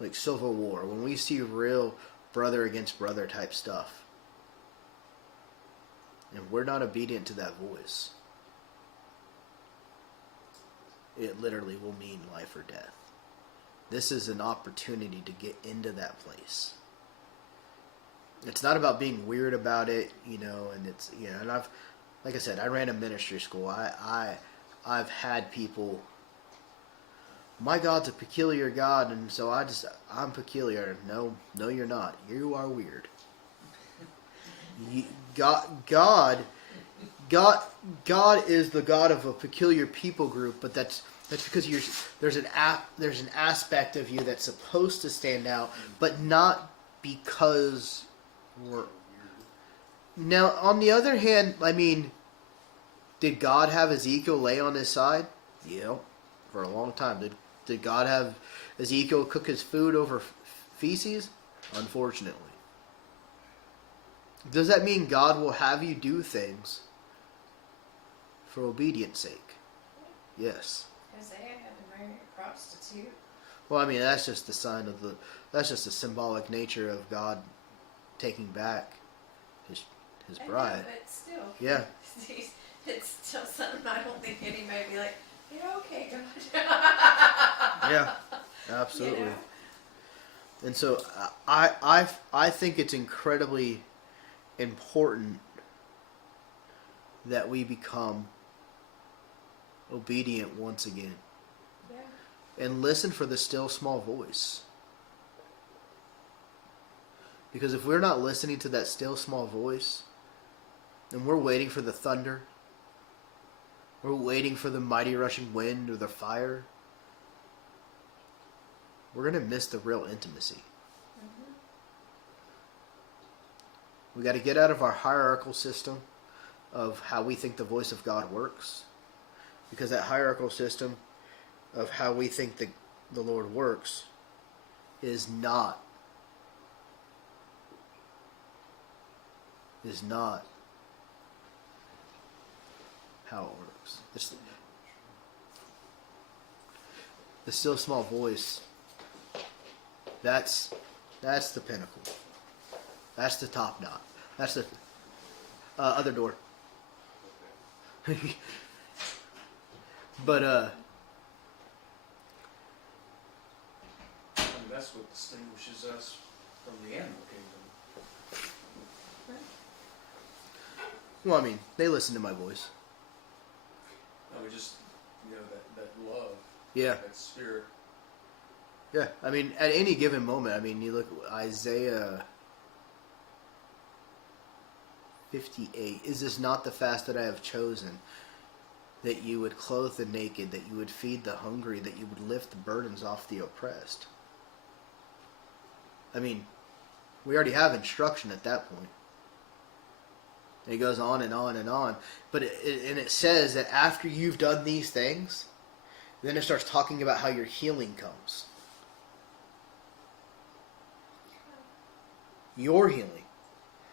like civil war, when we see real brother against brother type stuff, and we're not obedient to that voice, it literally will mean life or death. This is an opportunity to get into that place. It's not about being weird about it, and it's, and like I said, I ran a ministry school. I've had people, my God's a peculiar God, and so I'm peculiar. No, you're not. You are weird. God is the God of a peculiar people group, but that's because there's an aspect of you that's supposed to stand out, but not because we're. Now, on the other hand, I mean, did God have Ezekiel lay on his side? Yeah, for a long time. Did God have Ezekiel cook his food over feces? Unfortunately. Does that mean God will have you do things for obedience sake? Yes. Hosea had to marry a prostitute. Well, I mean, that's just the sign of that's just the symbolic nature of God taking back his I know, bride. but still. Yeah. It's still something I don't think anybody would be like, yeah, okay, God. Yeah, absolutely. You know? And so I think it's incredibly important that we become obedient once again. Yeah. And listen for the still small voice. Because if we're not listening to that still small voice, and we're waiting for the thunder, we're waiting for the mighty rushing wind or the fire, we're going to miss the real intimacy. Mm-hmm. We got to get out of our hierarchical system of how we think the voice of God works. Because that hierarchical system of how we think the Lord works is not how it works. It's the still small voice. That's the pinnacle. That's the top knot. That's the other door. But I mean, that's what distinguishes us from the animal kingdom. well, I mean, they listen to my voice. I mean, just, that love, Yeah. that spirit. Yeah, I mean, at any given moment, I mean, you look at Isaiah 58. Is this not the fast that I have chosen? That you would clothe the naked, that you would feed the hungry, that you would lift the burdens off the oppressed. I mean, we already have instruction at that point. And it goes on and on and on. But it says that after you've done these things, then it starts talking about how your healing comes. Your healing.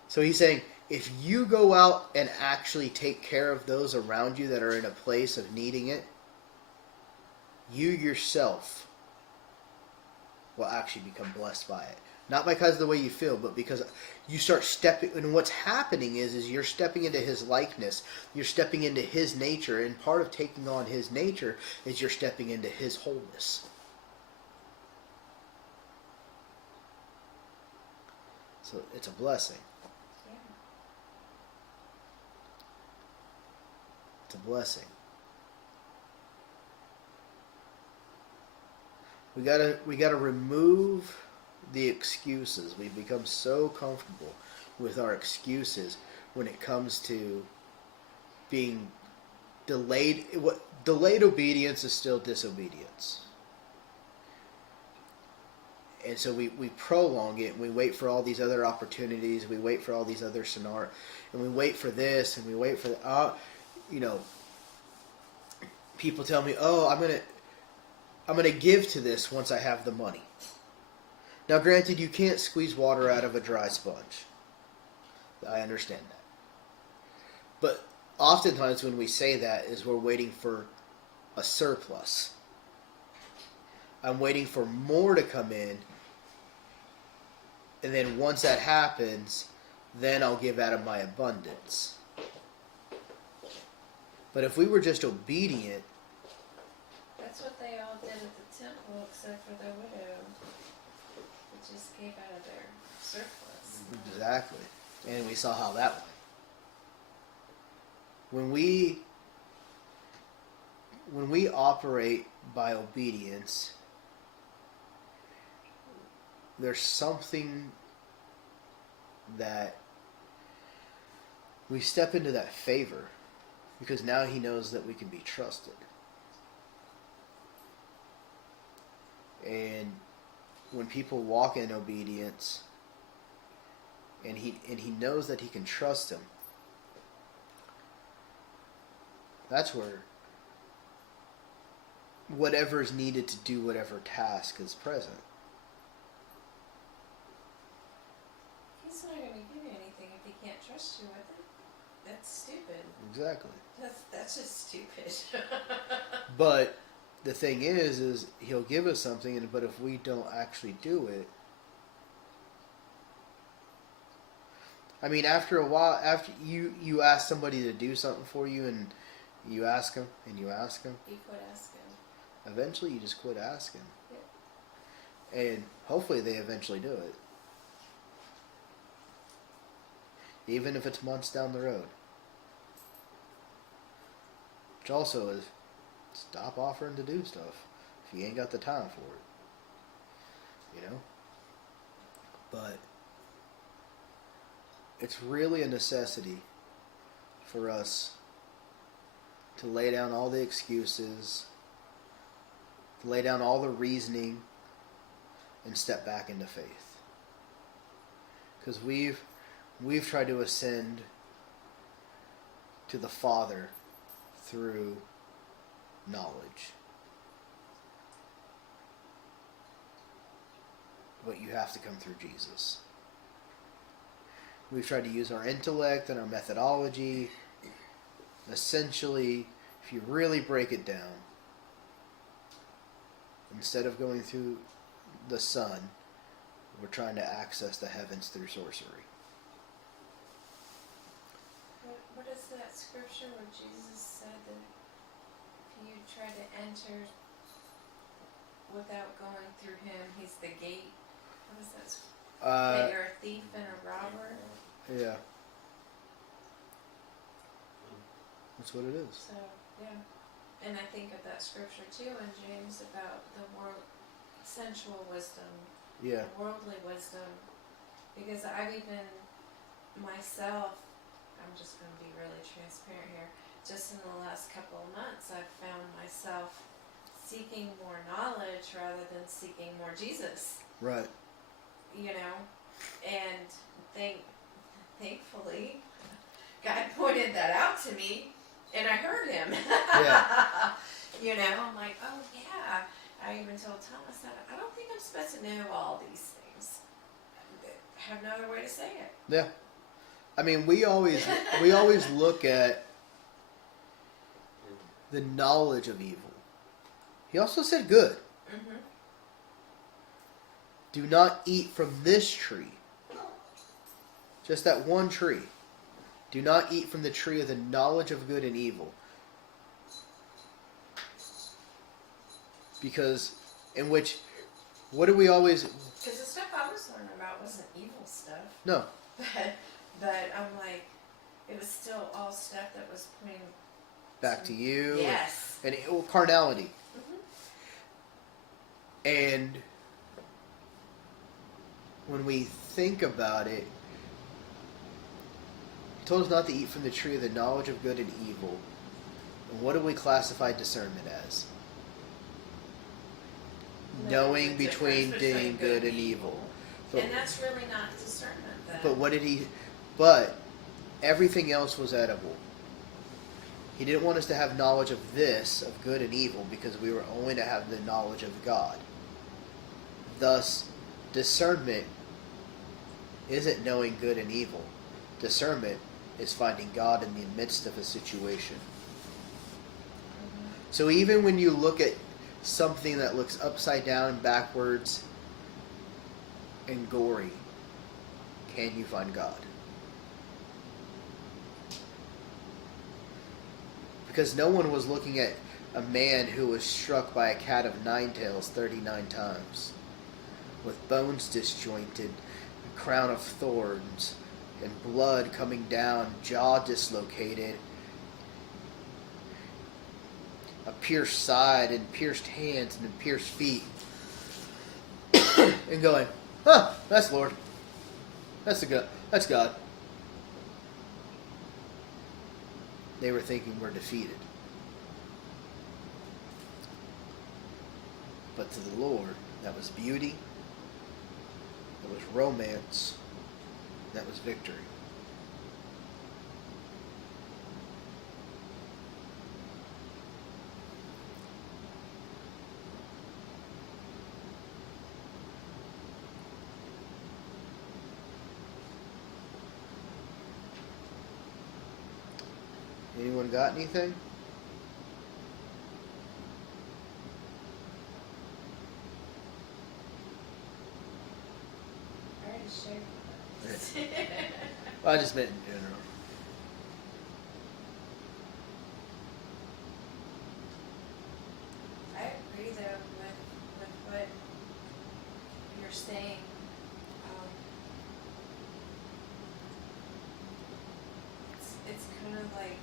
So he's saying, if you go out and actually take care of those around you that are in a place of needing it, you yourself will actually become blessed by it. Not because of the way you feel, but because you start stepping, and what's happening is you're stepping into his likeness. You're stepping into his nature, and part of taking on his nature is you're stepping into his wholeness. So it's a blessing. Yeah. It's a blessing. We gotta remove the excuses. We become so comfortable with our excuses when it comes to being delayed. Delayed obedience is still disobedience. And so we prolong it, and we wait for all these other opportunities, we wait for all these other scenarios, and we wait for this, and we wait for people tell me, oh, I'm gonna give to this once I have the money. Now, granted, you can't squeeze water out of a dry sponge. I understand that. But oftentimes when we say that is we're waiting for a surplus. I'm waiting for more to come in, and then once that happens, then I'll give out of my abundance. But if we were just obedient, That's what they all did at the temple, except for the widow, who just gave out of their surplus. Exactly. And we saw how that went. When we operate by obedience, there's something that we step into that favor, because now he knows that we can be trusted. And when people walk in obedience, and he knows that he can trust him, that's where whatever is needed to do whatever task is present. He's not going to give you anything if he can't trust you with it. That's stupid. Exactly. That's just stupid. But the thing is he'll give us something, but if we don't actually do it, I mean, after a while, after you ask somebody to do something for you, and you ask them, and you ask them, You quit asking. eventually you just quit asking. Yep. And hopefully they eventually do it. Even if it's months down the road. Which also is, stop offering to do stuff if you ain't got the time for it. You know? But it's really a necessity for us to lay down all the excuses, to lay down all the reasoning, and step back into faith. Because we've tried to ascend to the Father through knowledge. But you have to come through Jesus. We've tried to use our intellect and our methodology. Essentially, if you really break it down, instead of going through the Son, we're trying to access the heavens through sorcery. What is that scripture where Jesus said that if you try to enter without going through him, he's the gate? What is that? That you're a thief and a robber? Yeah. That's what it is. So, yeah. And I think of that scripture too in James about the sensual wisdom, Yeah. the worldly wisdom. Because I've even, myself, I'm just going to be really transparent here, just in the last couple of months, I've found myself seeking more knowledge rather than seeking more Jesus. Right. You know, and thankfully, God pointed that out to me, and I heard him. Yeah. You know, I'm like, oh yeah. I even told Tom, I said, I don't think I'm supposed to know all these things. I have no other way to say it. Yeah. I mean, we always look at the knowledge of evil. He also said good. Mm-hmm. Do not eat from this tree. Just that one tree. Do not eat from the tree of the knowledge of good and evil. Because, in which, what do we always... Because the stuff I was learning about wasn't evil stuff. No. But I'm like, it was still all stuff that was pointing Back to you. Yes. And carnality. Mm-hmm. And when we think about it, he told us not to eat from the tree of the knowledge of good and evil. And what do we classify discernment as? Knowing the between difference doing good and evil. So, And that's really not discernment then. but what did he... But everything else was edible. He didn't want us to have knowledge of this, of good and evil, because we were only to have the knowledge of God. Thus, discernment isn't knowing good and evil. Discernment is finding God in the midst of a situation. So even when you look at something that looks upside down, backwards, and gory, can you find God? Because no one was looking at a man who was struck by a cat of 9 tails 39 times, with bones disjointed, a crown of thorns, and blood coming down, jaw dislocated, a pierced side, and pierced hands, and pierced feet, and going, huh, that's Lord. That's God. They were thinking we're defeated. But to the Lord, that was beauty, that was romance, that was victory. Anyone got anything? I already shared. I just meant in general. I agree though with what you're saying. It's kind of like,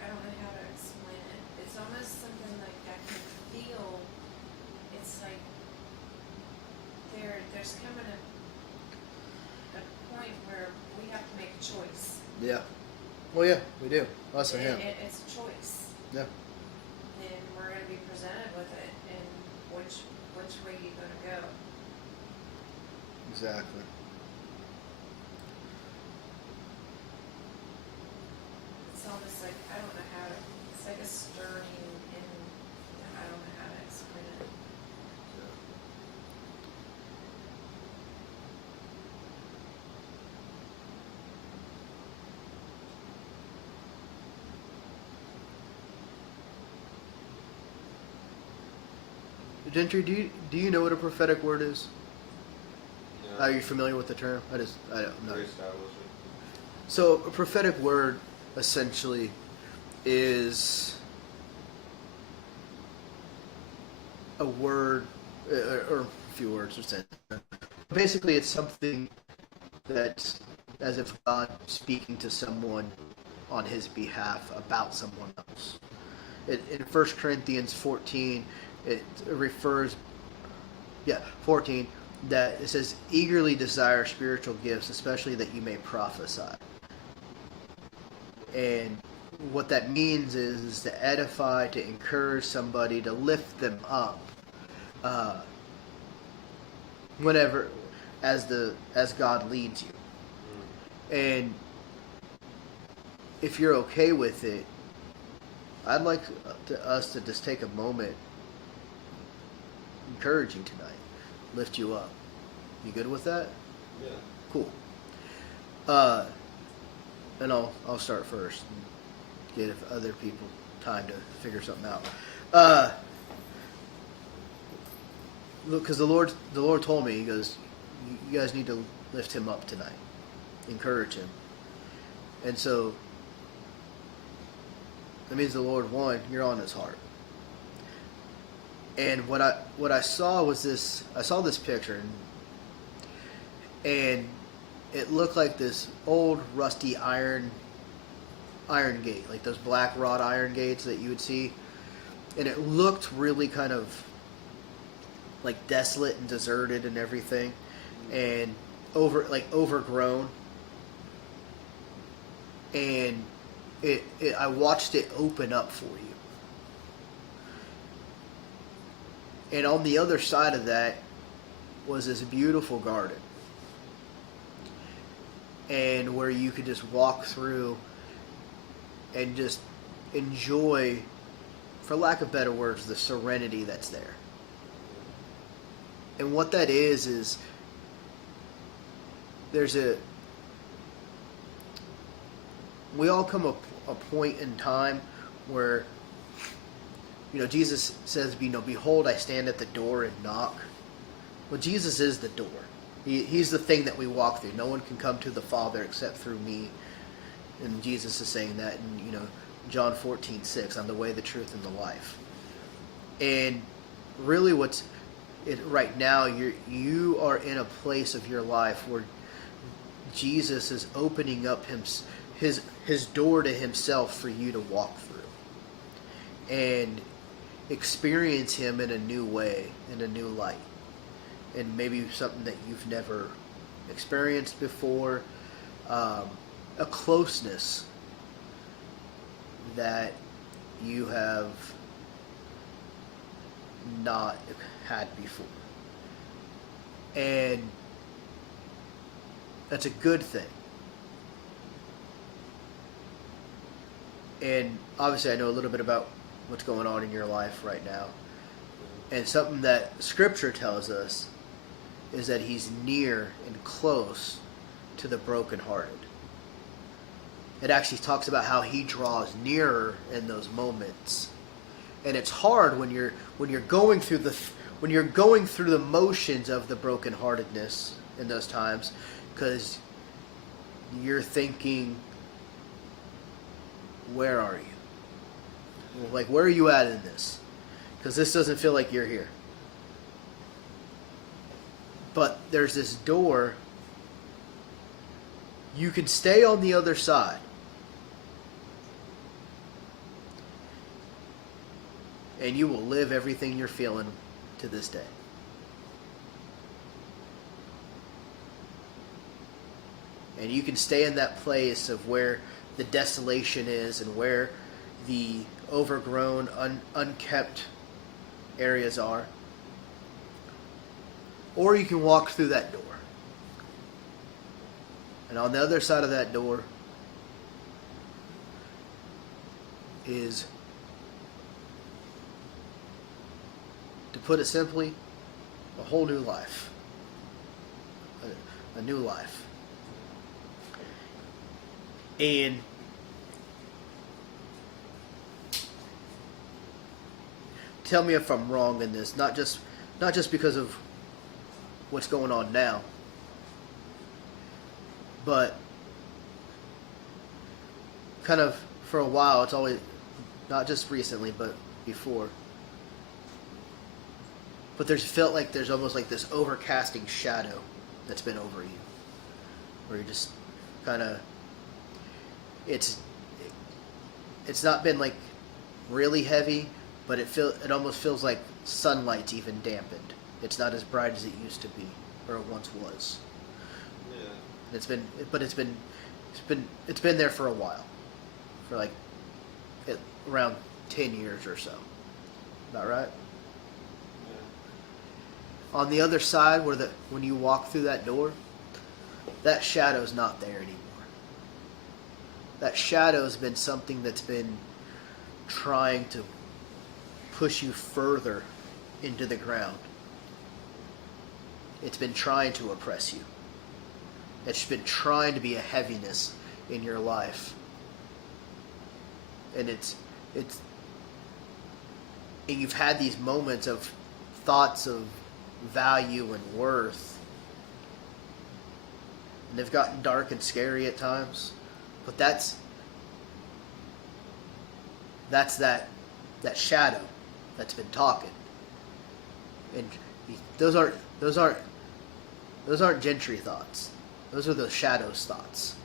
I don't know how to explain it. It's almost something like I can feel. It's like there's coming a point where we have to make a choice. Yeah. Well, yeah, we do. Us or him. It's a choice. Yeah. And we're going to be presented with it, and which way you going to go. Exactly. It's almost like, I don't know how to, it's like a stirring in, I don't know how to explain it. Gentry, do you know what a prophetic word is? Yeah. Are you familiar with the term? I don't know. Reestablish it. So a prophetic word essentially is a word or a few words or sentences. Basically, it's something that's as if God speaking to someone on his behalf about someone else. In 1 Corinthians 14, it refers, 14, that it says, eagerly desire spiritual gifts, especially that you may prophesy. And what that means is to edify, to encourage somebody, to lift them up, whenever, as God leads you. And if you're okay with it, I'd like us to just take a moment, encourage you tonight, lift you up. You good with that? Yeah. Cool. And I'll start first and give other people time to figure something out. Look, because the Lord told me, He goes, you guys need to lift him up tonight, encourage him, and so that means the Lord, one, you're on his heart. And what I saw was this. I saw this picture, and it looked like this old rusty iron gate, like those black wrought iron gates that you would see, and it looked really kind of like desolate and deserted and everything, and overgrown. And I watched it open up for you. And on the other side of that was this beautiful garden. And where you could just walk through and just enjoy, for lack of better words, the serenity that's there. And what that is we all come a point in time where, Jesus says, behold, I stand at the door and knock. Well, Jesus is the door. He's the thing that we walk through. No one can come to the Father except through me. And Jesus is saying that. And, John 14:6, I'm the way, the truth, and the life. And really right now, you are in a place of your life where Jesus is opening up his door to himself for you to walk through and experience him in a new way, in a new light, and maybe something that you've never experienced before, a closeness that you have not had before. And that's a good thing. And obviously I know a little bit about what's going on in your life right now. And something that Scripture tells us is that he's near and close to the brokenhearted. It actually talks about how he draws nearer in those moments. And it's hard when you're going through the motions of the brokenheartedness in those times, because you're thinking, where are you? Like, where are you at in this? Because this doesn't feel like you're here. But there's this door. You can stay on the other side. And you will live everything you're feeling to this day. And you can stay in that place of where the desolation is and where the overgrown, unkept areas are. Or you can walk through that door. And on the other side of that door is, to put it simply, a whole new life. A new life. And tell me if I'm wrong in this, not just because of what's going on now, but kind of for a while, it's always, not just recently, but before, but there's felt like there's almost like this overcasting shadow that's been over you, where you're just kind of, it's not been like really heavy, but it almost feels like sunlight's even dampened. It's not as bright as it used to be, or it once was. Yeah. It's been there for a while, for like around 10 years or so. About right? Yeah. On the other side, when you walk through that door, that shadow's not there anymore. That shadow's been something that's been trying to push you further into the ground. It's been trying to oppress you. It's been trying to be a heaviness in your life. And and you've had these moments of thoughts of value and worth. And they've gotten dark and scary at times. But that's that shadow that's been talking. And those aren't Gentry thoughts. Those are the shadow's thoughts.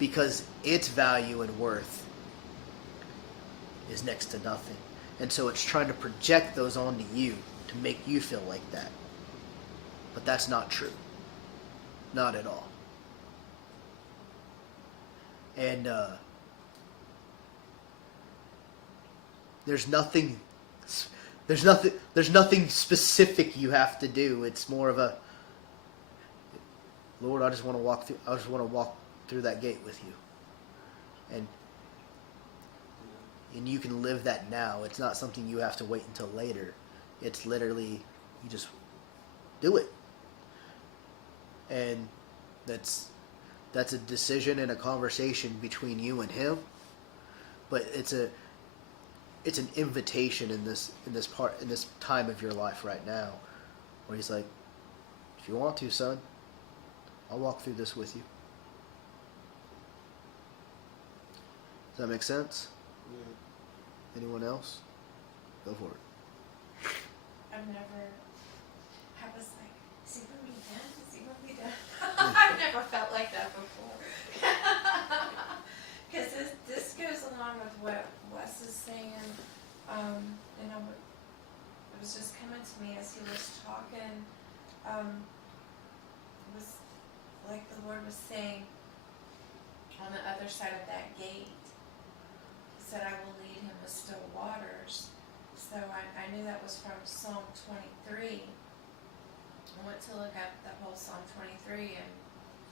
Because its value and worth is next to nothing. And so it's trying to project those onto you to make you feel like that. But that's not true. Not at all. And there's nothing specific you have to do. It's more of a, Lord, I just want to walk through that gate with you. And you can live that now. It's not something you have to wait until later. It's literally, you just do it. And that's a decision and a conversation between you and him. But it's an invitation in this time of your life right now, where he's like, if you want to, son, I'll walk through this with you. Does that make sense? Yeah. Anyone else? Go for it. I've never, I was like, is he gonna be done? Is he gonna be done? I've never felt like that before. Cause this goes along with what Wes is saying, you know, it was just coming to me as he was talking, it was like the Lord was saying, on the other side of that gate, he said, I will lead him with still waters. So I knew that was from Psalm 23. I went to look up the whole Psalm 23, and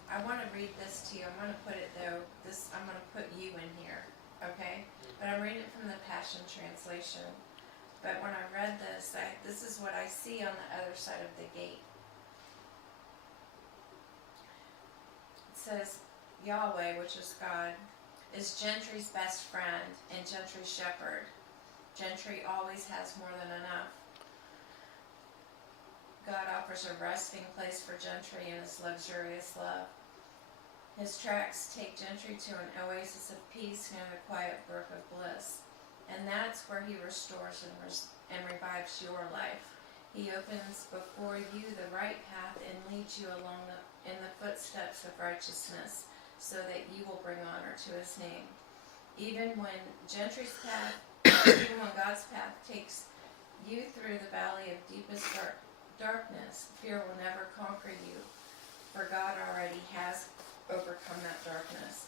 I want to read this to you. I'm going to put it, though, I'm going to put you in here, okay? But I'm reading it from the Passion Translation. But when I read this, this is what I see on the other side of the gate. It says, Yahweh, which is God, is Gentry's best friend and Gentry's shepherd. Gentry always has more than enough. God offers a resting place for Gentry in his luxurious love. His tracks take Gentry to an oasis of peace near the quiet brook of bliss. And that's where he restores and revives your life. He opens before you the right path and leads you along in the footsteps of righteousness, so that you will bring honor to his name. Even when God's path takes you through the valley of deepest darkness, fear will never conquer you, for God already has overcome that darkness.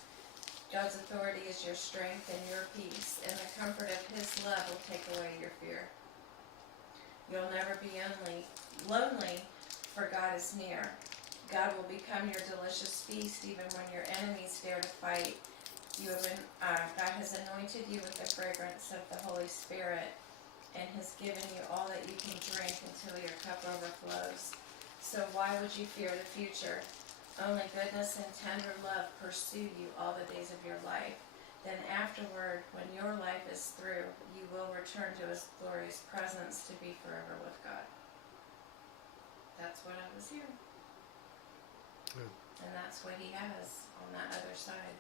God's authority is your strength and your peace, and the comfort of his love will take away your fear. You'll never be lonely, for God is near. God will become your delicious feast even when your enemies dare to fight. God has anointed you with the fragrance of the Holy Spirit and has given you all that you can drink until your cup overflows. So why would you fear the future? Only goodness and tender love pursue you all the days of your life. Then afterward, when your life is through, you will return to his glorious presence to be forever with God. That's what I was hearing. And that's what he has on that other side.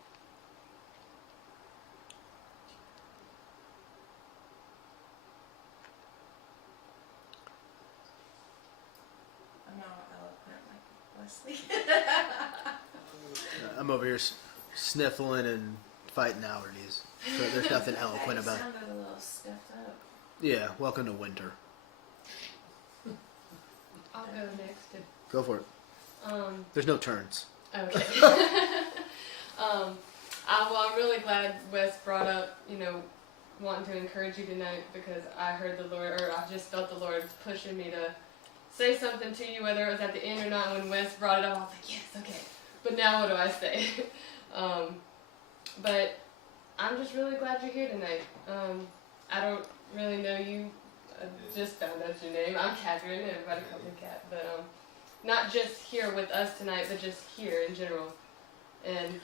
I'm not eloquent like Wesley. I'm over here sniffling and fighting allergies. So there's nothing eloquent about it. I sounded a little stiffed up. Yeah, welcome to winter. I'll go next. Go for it. There's no turns. Okay. I'm really glad Wes brought up, wanting to encourage you tonight, because I heard the Lord, or I just felt the Lord pushing me to say something to you, whether it was at the end or not. When Wes brought it up, I was like, yes, okay. But now what do I say? But I'm just really glad you're here tonight. I don't really know you. I just found out your name. I'm Catherine. Everybody calls me Cat. But not just here with us tonight, but just here in general. And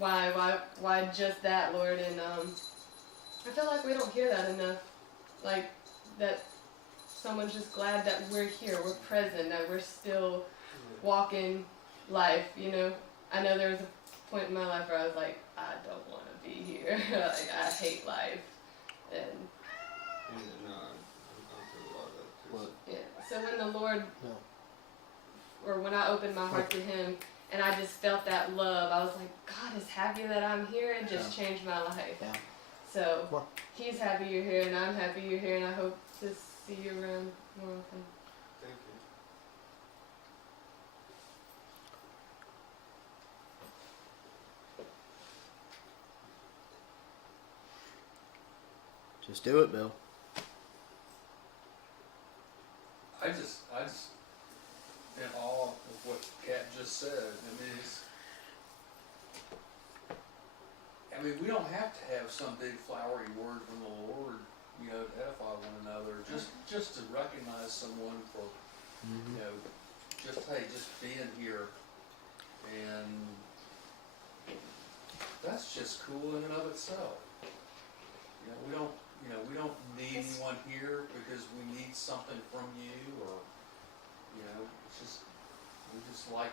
like, why just that, Lord? And I feel like we don't hear that enough. Like that someone's just glad that we're here, we're present, that we're still walking life. I know there was a point in my life where I was like, I don't want to be here. Like I hate life. And No, I'm going through a lot of that too. What? yeah. So when the Lord, No. or when I opened my heart to Him, and I just felt that love, I was like, God is happy that I'm here. It just changed my life. Yeah. So Well. He's happy you're here, and I'm happy you're here, and I hope to see you around more often. Thank you. Just do it, Bill. I just in awe of what Kat just said. We don't have to have some big flowery word from the Lord, to edify one another. Just to recognize someone for, just being here, and that's just cool in and of itself. We don't need anyone here because we need something from you, or it's just we just like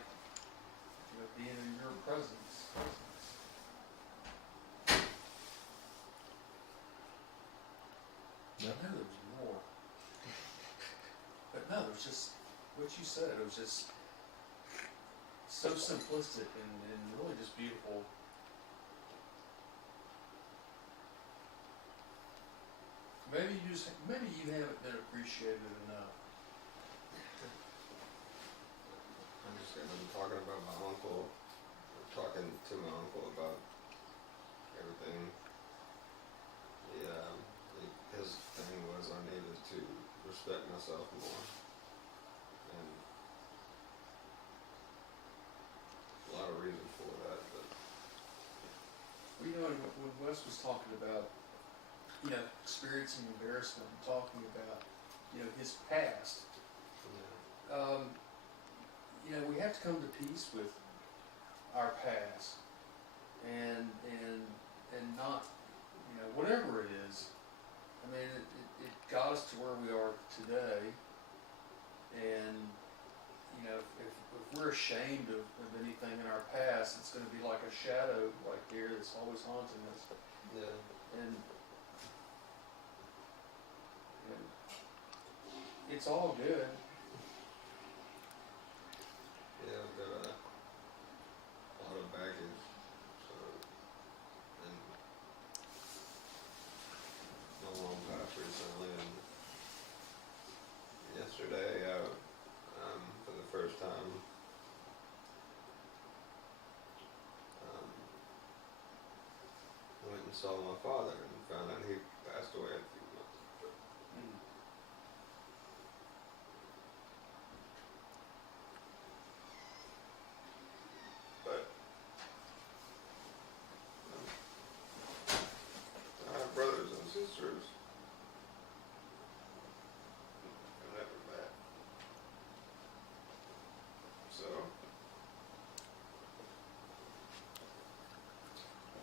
being in your presence. I know there was more. But no, there's just, what you said, it was just so simplistic and really just beautiful. Maybe you haven't been appreciated enough. I'm just gonna be talking about my uncle, talking to my uncle about everything. Yeah, his thing was I needed to respect myself more. And a lot of reasons for that, but Well, you know, when Wes was talking about, you know, experiencing embarrassment and talking about, you know, his past, yeah. you know, we have to come to peace with our past and not, you know, whatever it is. I mean, it got us to where we are today, and you know, if we're ashamed of anything in our past, it's going to be like a shadow right there that's always haunting us. Yeah. And it's all good. Yeah, I've got a lot of baggage, so, and my mom passed recently, and yesterday, for the first time, went and saw my father and found out he passed away a few months ago. But I have brothers and sisters I've never met. So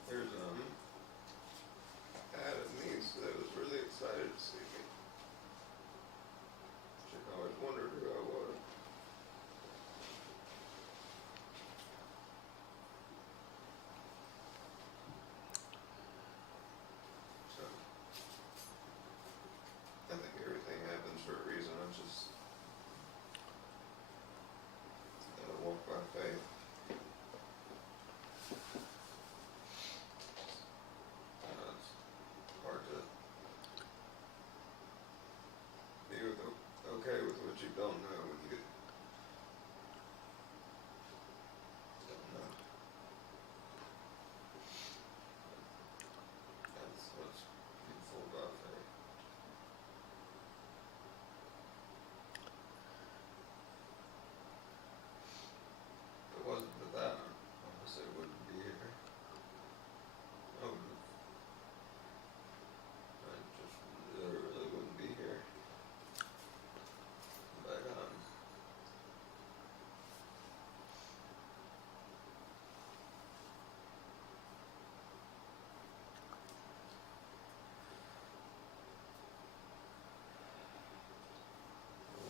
there's I had a niece that was really excited to see me. She always wondered who I was. So I think everything happens for a reason. I just gotta walk by faith. It's hard to be okay with what you don't know when you don't know. That's what's beautiful about faith. If it wasn't for that, I honestly wouldn't be here. I would have, I just literally wouldn't be here. But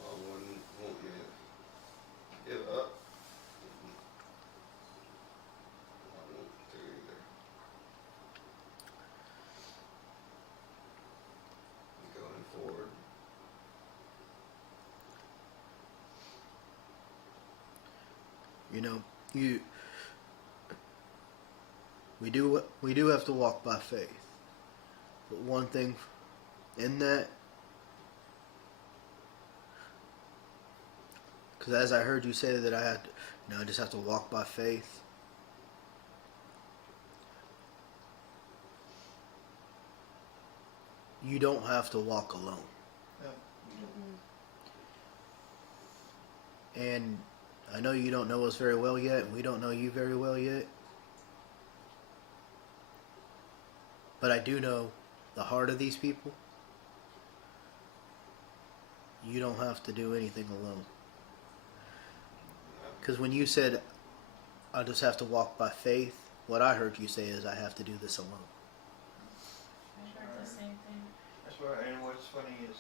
I wouldn't want me to give up. I won't do either. Going forward. You know, we do have to walk by faith. But one thing in that, because as I heard you say that I had, I just have to walk by faith. You don't have to walk alone. No, And I know you don't know us very well yet, and we don't know you very well yet. But I do know the heart of these people. You don't have to do anything alone. Because when you said, I just have to walk by faith, what I heard you say is, I have to do this alone. I heard the same thing. that's why, and what's funny is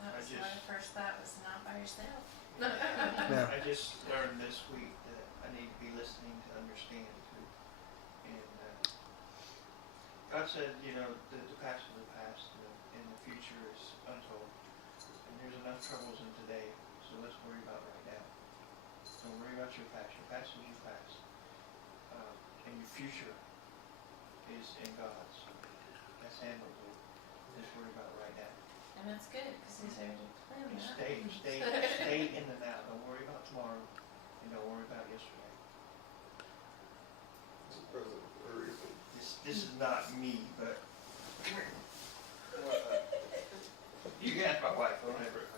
That I was just- my first thought was not by yourself. Yeah. I just learned this week that I need to be listening to understand too. And God said, you know, the past is the past, and the future is untold. And there's enough troubles in today, so let's worry about right now. Don't worry about your past. Your past is your past. And your future is in God's. That's handled. Just worry about right now. And that's good, because he's already planned And that. stay in the now. Don't worry about tomorrow, and don't worry about yesterday. It's a present for a reason. This is not me, but you can ask my wife. Don't ever.